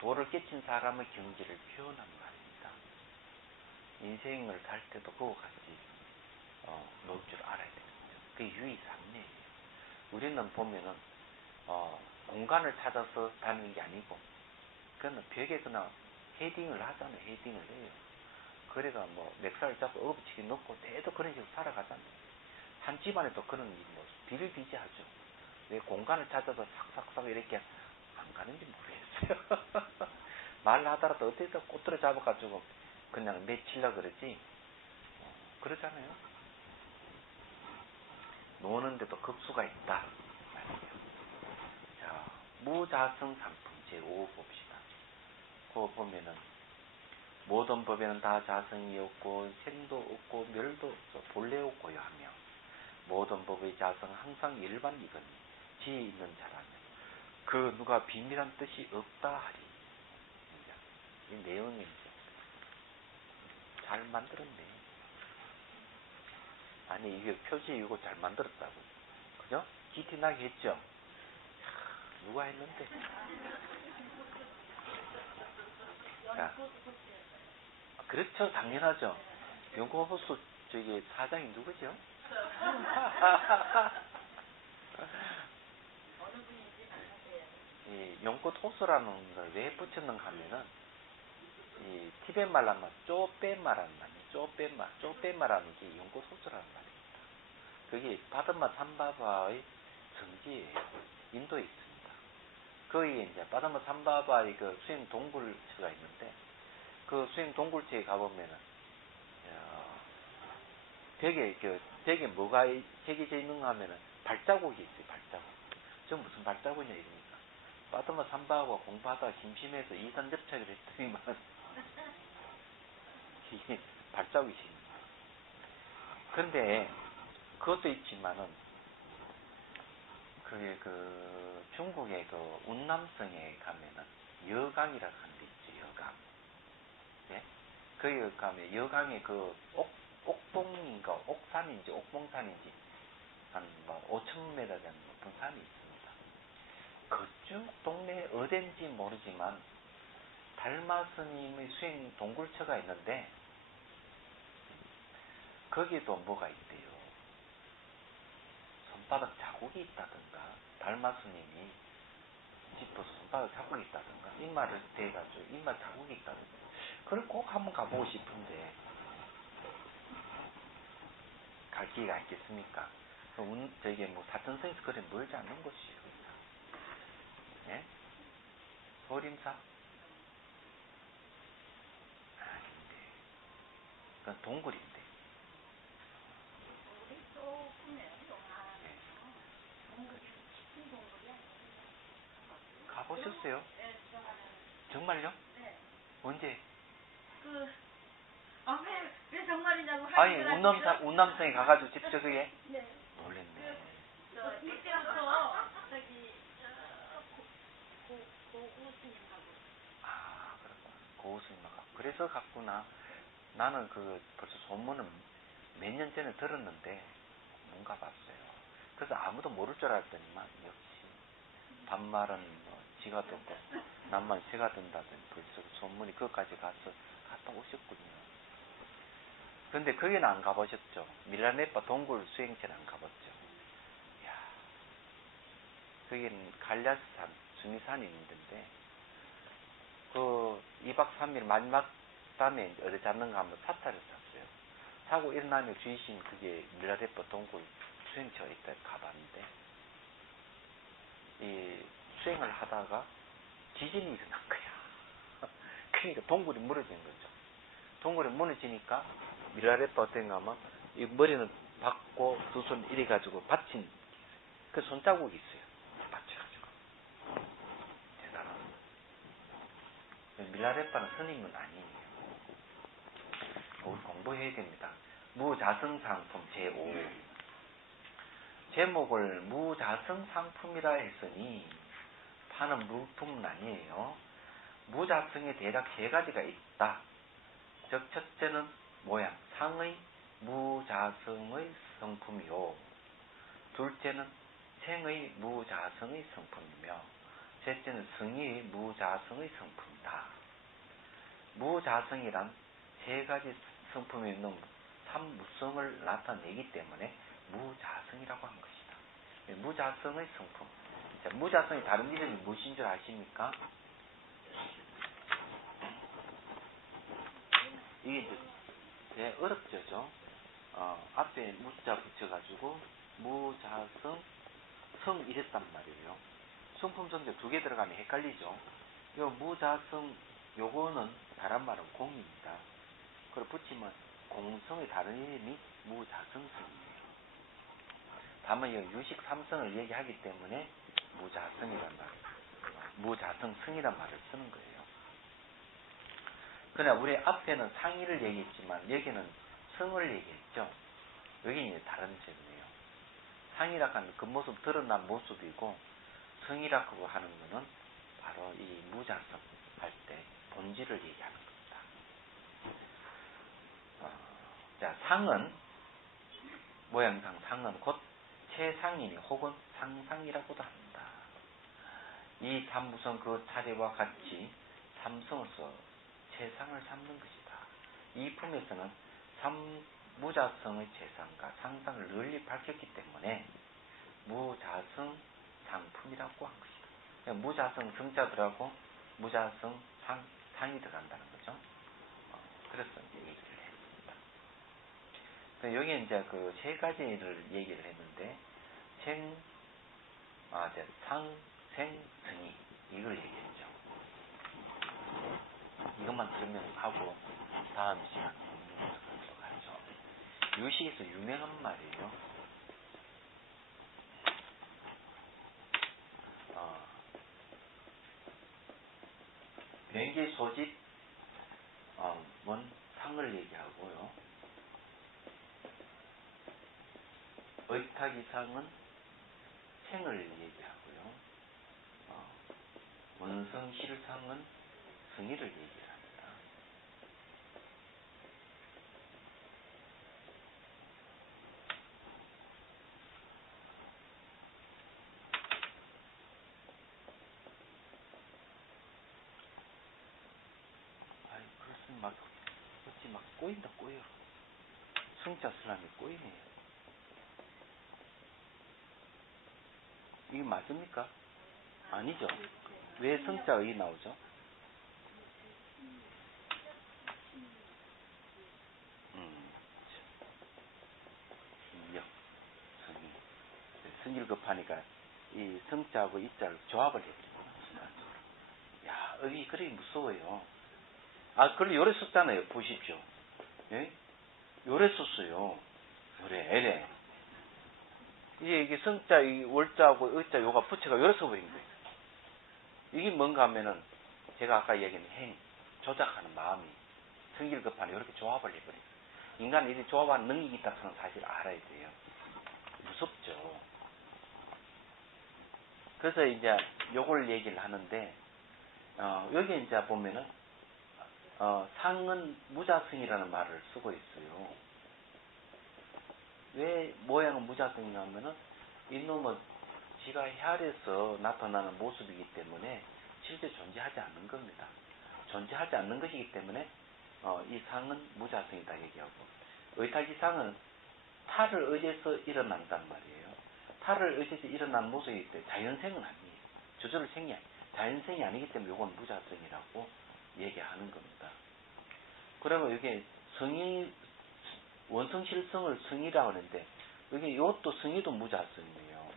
도를 깨친 사람의 경지를 표현하는 말입니다. 인생을 살 때도 그거 같이 놀 줄 알아야 되거든요. 그게 유의삼매예요. 우리는 보면은 공간을 찾아서 다니는 게 아니고, 그는 벽에 그냥 헤딩을 하잖아요. 헤딩을 해요. 그래가 뭐 멱살을 잡고 어부치기 넣고 대도 그런 식으로 살아가잖아요. 한 집안에도 그런 일이 뭐 비일비재하죠. 왜 공간을 찾아서 싹싹싹 이렇게 안 가는지 모르겠어요. 말하더라도 어디다 꼬투리 잡아가지고 그냥 맺히려 그러지. 그러잖아요. 노는데도 급수가 있다. 자, 무자성 상품 제5 봅시다. 그거 보면은 모든 법에는 다 자성이 없고 생도 없고 멸도 없어 본래 없고요 하며, 모든 법의 자성은 항상 일반이거니 지혜 있는 자라면 그 누가 비밀한 뜻이 없다 하리. 이 내용이 잘 만들었네. 아니 이게 표지 이거 잘 만들었다고. 그죠? 기티 나게 했죠? 누가 했는데? 자, 그렇죠. 당연하죠. 연구호수 사장이 누구죠? 어느 분인지 말하세요. 이 연꽃호수라는 걸 왜 붙였는가 하면은, 이 티벳 말로 하면 쪼빼마라는 말이에요. 쪼빼마라는 게 연꽃호수라는 말입니다. 그게 바드마 삼바바의 성지예요. 인도에 있습니다. 거기에 이제 바드마 삼바바의 그 수행 동굴처가 있는데, 그 수행 동굴체에 가보면은, 벽에 뭐가 새겨져 있는가 하면은, 발자국이 있어요, 발자국. 저 무슨 발자국이냐, 이러니까. 빠드마 삼바하고 공부하다가 심심해서 이산 접착을 했더니만, 이게 발자국이 있습니다. 그런데, 그것도 있지만은, 중국의 그 운남성에 가면은, 여강이라고 하는 데 있죠, 여강. 예? 거기 가면 여강에 그 옥봉인가 옥산인지 옥봉산인지 한 뭐 5,000m 되는 높은 산이 있습니다. 그쪽 동네 어딘지 모르지만 달마 스님의 수행 동굴처가 있는데 거기도 뭐가 있대요. 손바닥 자국이 있다든가 달마 스님이 짚어서 손바닥 자국이 있다든가 이마를 대가지고 이마 자국이 있다든가 그걸 꼭 한번 가보고 싶은데 갈 기회가 있겠습니까? 저게 뭐 사천성에서 그래 멀지 않는 곳이에요. 예? 소림사? 아닌데. 그건 동굴인데. 우리 조금이에요. 예. 동굴이 깊은 동굴이 아니에요. 가보셨어요? 네, 들어가면. 정말요? 네. 언제? 왜 정말이냐고 아니, 운남성에 가가지고 직접 그게? 네. 몰랐네. 이때부터 저기 고구 스님하고. 아, 그렇구나. 고우스님하고. 그래서 갔구나. 나는 벌써 소문을 몇 년 전에 들었는데, 못 가봤어요. 그래서 아무도 모를 줄 알았더니만, 역시, 반말은 뭐, 지가 듣고, 남만 새가 든다더니 벌써 소문이 그것까지 갔다 오셨군요. 근데 거기는 안 가보셨죠? 밀라네파 동굴 수행체는 안 가봤죠? 이야, 거기는 갈야스산, 수미산이 있는데, 2박 3일 마지막 밤에 어디 잡는가 하면 사타를 샀어요. 사고 일어나면 주이신 그게 밀라네파 동굴 수행처가 있다 가봤는데, 이 수행을 하다가 지진이 일어난 거야. 그러니까 동굴이 무너진 거죠. 동굴이 무너지니까 밀라레파 어떤가 하면 이 머리는 박고 두 손 이래 가지고 받친 그 손자국이 있어요. 받쳐가지고 대단합니다. 밀라레파는 스님은 아니에요. 공부해야 됩니다. 무자성상품 제5 제목을 무자성상품이라 했으니 파는 물품은 아니에요. 무자성에 대략 세 가지가 있다. 즉 첫째는 모양, 상의 무자성의 성품이요. 둘째는 생의 무자성의 성품이며 셋째는 성의 무자성의 성품이다. 무자성이란 세 가지 성품이 있는 삼무성을 나타내기 때문에 무자성이라고 한 것이다. 무자성의 성품. 자, 무자성의 다른 이름이 무엇인 줄 아십니까? 이게 이제 어렵죠. 앞에 무자 붙여가지고 무자성 성 이랬단 말이에요. 성품성자 두 개 들어가면 헷갈리죠. 요 무자성 요거는 다른 말은 공입니다. 그걸 붙이면 공성의 다른 이름이 무자성성이에요. 다만 이 유식 삼성을 얘기하기 때문에 무자성이란 말, 무자성성이란 말을 쓰는 거예요. 그러나 우리 앞에는 상의를 얘기했지만 여기는 성을 얘기했죠. 여기는 이제 다른 점이에요. 상이라고 하는 겉모습 드러난 모습이고 성이라고 하는 것은 바로 이 무자성 할 때 본질을 얘기하는 겁니다. 자, 상은 모양상 상은 곧 최상이니 혹은 상상이라고도 합니다. 이 삼무성 그 차례와 같이 삼성으로서 최상을 삼는 것이다. 이 품에서는 무자성의 최상과 상상을 널리 밝혔기 때문에 무자성 상품이라고 한 것이다. 그러니까 무자성 성자들하고 무자성 상이 들어간다는 거죠. 그래서 얘기를 했습니다. 여기 이제 그 세 가지를 얘기를 했는데 상, 생, 성이 이걸 얘기했죠. 이것만 들으면 하고 다음 시간 공부하도록 하죠. 유시에서 유명한 말이에요. 변계 소집 원 상을 얘기하고요. 의탁이상은 생을 얘기하고요. 원성실상은 승의를 얘기합니다. 아이, 글쎄 어찌 막 꼬인다 꼬여. 승자 슬람이 꼬이네요. 이게 맞습니까? 아니죠. 왜 성자의 나오죠? 역, 성이. 성질 급하니까 이 성자하고 이자를 조합을 해버리구나, 순간적으로. 야, 의이 그래 무서워요. 그걸 요래 썼잖아요. 보십시오. 예? 요래 썼어요. 요래. 이게 성자, 이 월자하고 의자 요가 부채가 요래 써버린 거예요. 이게 뭔가 하면은, 제가 아까 얘기한 행, 조작하는 마음이, 성질 급하네, 이렇게 조합을 해버려요. 인간이 이렇게 조합하는 능력이 있다는 건 사실 알아야 돼요. 무섭죠. 그래서 이제 요걸 얘기를 하는데, 여기 이제 보면은, 상은 무자성이라는 말을 쓰고 있어요. 왜 모양은 무자성이냐면은, 이놈은 지가 혈에서 나타나는 모습이기 때문에 실제 존재하지 않는 겁니다. 존재하지 않는 것이기 때문에 이 상은 무자성이다 얘기하고, 의탁이상은 탈을 의지해서 일어난단 말이에요. 탈을 의지해서 일어난 모습이기 때문에 자연생은 아니에요. 저절로 생이 아니에요. 자연생이 아니기 때문에 이건 무자성이라고 얘기하는 겁니다. 그러면 이게 성이, 원성실성을 성이라고 하는데, 여기 이것도 성이도 무자성이에요.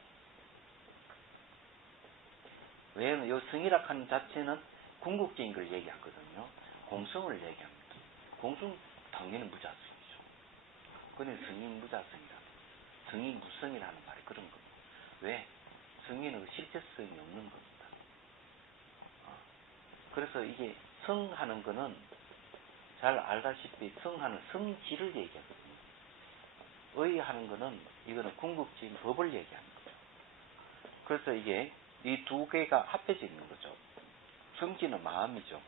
왜냐하면 이 성이라 하는 자체는 궁극적인 걸 얘기하거든요. 공성을 얘기합니다. 공성 당연히 무자성이죠. 그런데 성이 무자성이라, 성이 무성이라는 말이 그런 겁니다. 왜? 성에는 실제성이 없는 겁니다. 그래서 이게 성하는 거는 잘 알다시피 성하는 성질을 얘기하거든요. 의하는 거는 이거는 궁극적인 법을 얘기하는 거죠. 그래서 이게 이 두 개가 합해져 있는 거죠. 성질은 마음이죠.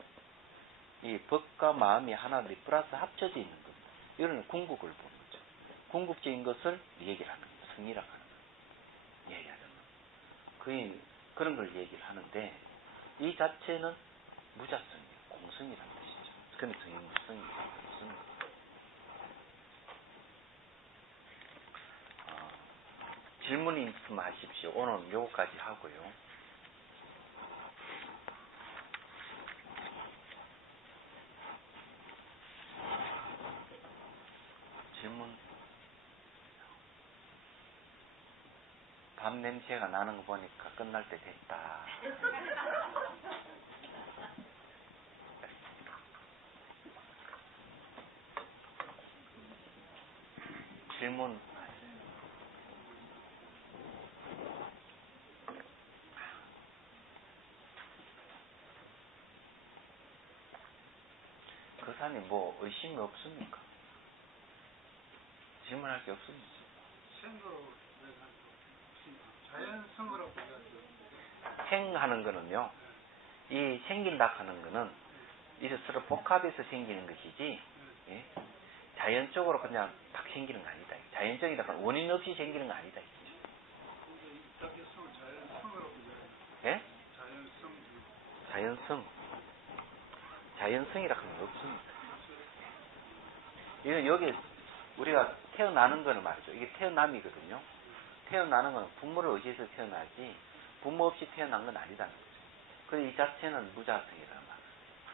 이 법과 마음이 하나인데 플러스 합쳐져 있는 겁니다. 이거는 궁극을 보는 거죠. 궁극적인 것을 얘기를 하는 거예요. 성이라고 하는 거. 얘기하는 거. 그런 걸 얘기를 하는데, 이 자체는 무자성이에요. 공성이라는 뜻이죠. 그런데 성이 무성이에요. 질문 있으면 하십시오. 오늘 요거까지 하고요. 질문. 밥 냄새가 나는 거 보니까 끝날 때 됐다. 질문. 그 사람이 뭐 의심이 없습니까? 질문할 게 없습니까? 생으로 자연성으로 보여야죠. 생하는 거는요, 이 생긴다 하는 거는 이제 서로 복합해서 생기는 것이지, 예? 자연적으로 그냥 딱 생기는 거 아니다. 자연적이다 하면 원인 없이 생기는 거 아니다. 자연성을 자연성으로 보여야죠. 예? 자연성. 자연성이라 하는 거 없습니다. 이건 여기 우리가 태어나는 거는 말이죠. 이게 태어남이거든요. 태어나는 거는 부모를 의지해서 태어나지 부모 없이 태어난 건 아니다는 거죠. 그래서 이 자체는 무자성이라는 말.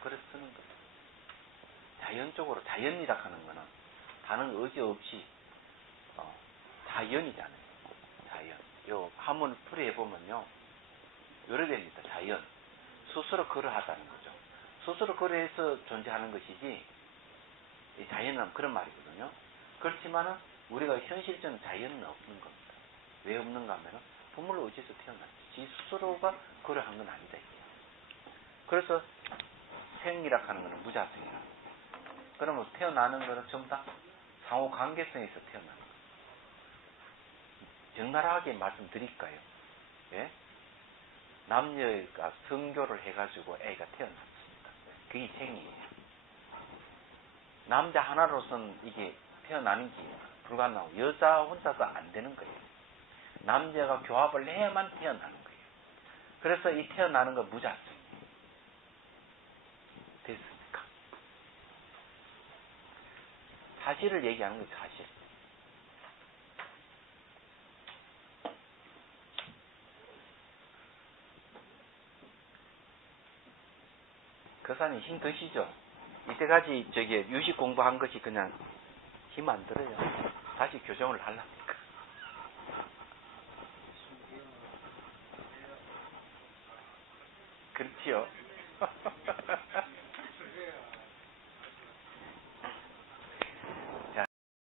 그래서 쓰는 거죠. 자연적으로, 자연이라 하는 거는 다른 의지 없이 자연이잖아요. 자연. 요 한문 풀이해 보면요, 요래 됩니다. 자연. 스스로 그러하다는 거죠. 스스로 그래서 존재하는 것이지, 이 자연은 그런 말이거든요. 그렇지만은 우리가 현실적인 자연은 없는 겁니다. 왜 없는가 하면은 부모를 의지해서 태어났지. 지 스스로가 그걸 한 건 아니다. 그래서 생이라 하는 것은 무자성이라. 그러면 태어나는 것은 전부 다 상호 관계성에서 태어나는 거예요. 적나라하게 말씀드릴까요? 예? 남녀가 성교를 해가지고 애가 태어났습니다. 그게 생이에요. 남자 하나로서는 이게 태어나는 게 불가능하고 여자 혼자서 안 되는 거예요. 남자가 교합을 해야만 태어나는 거예요. 그래서 이 태어나는 건 무자성이에요. 됐습니까? 사실을 얘기하는 거예요. 사실. 교사님 힘 드시죠? 이때까지 유식 공부한 것이 그냥 힘 안 들어요. 다시 교정을 하려니까. 그렇지요?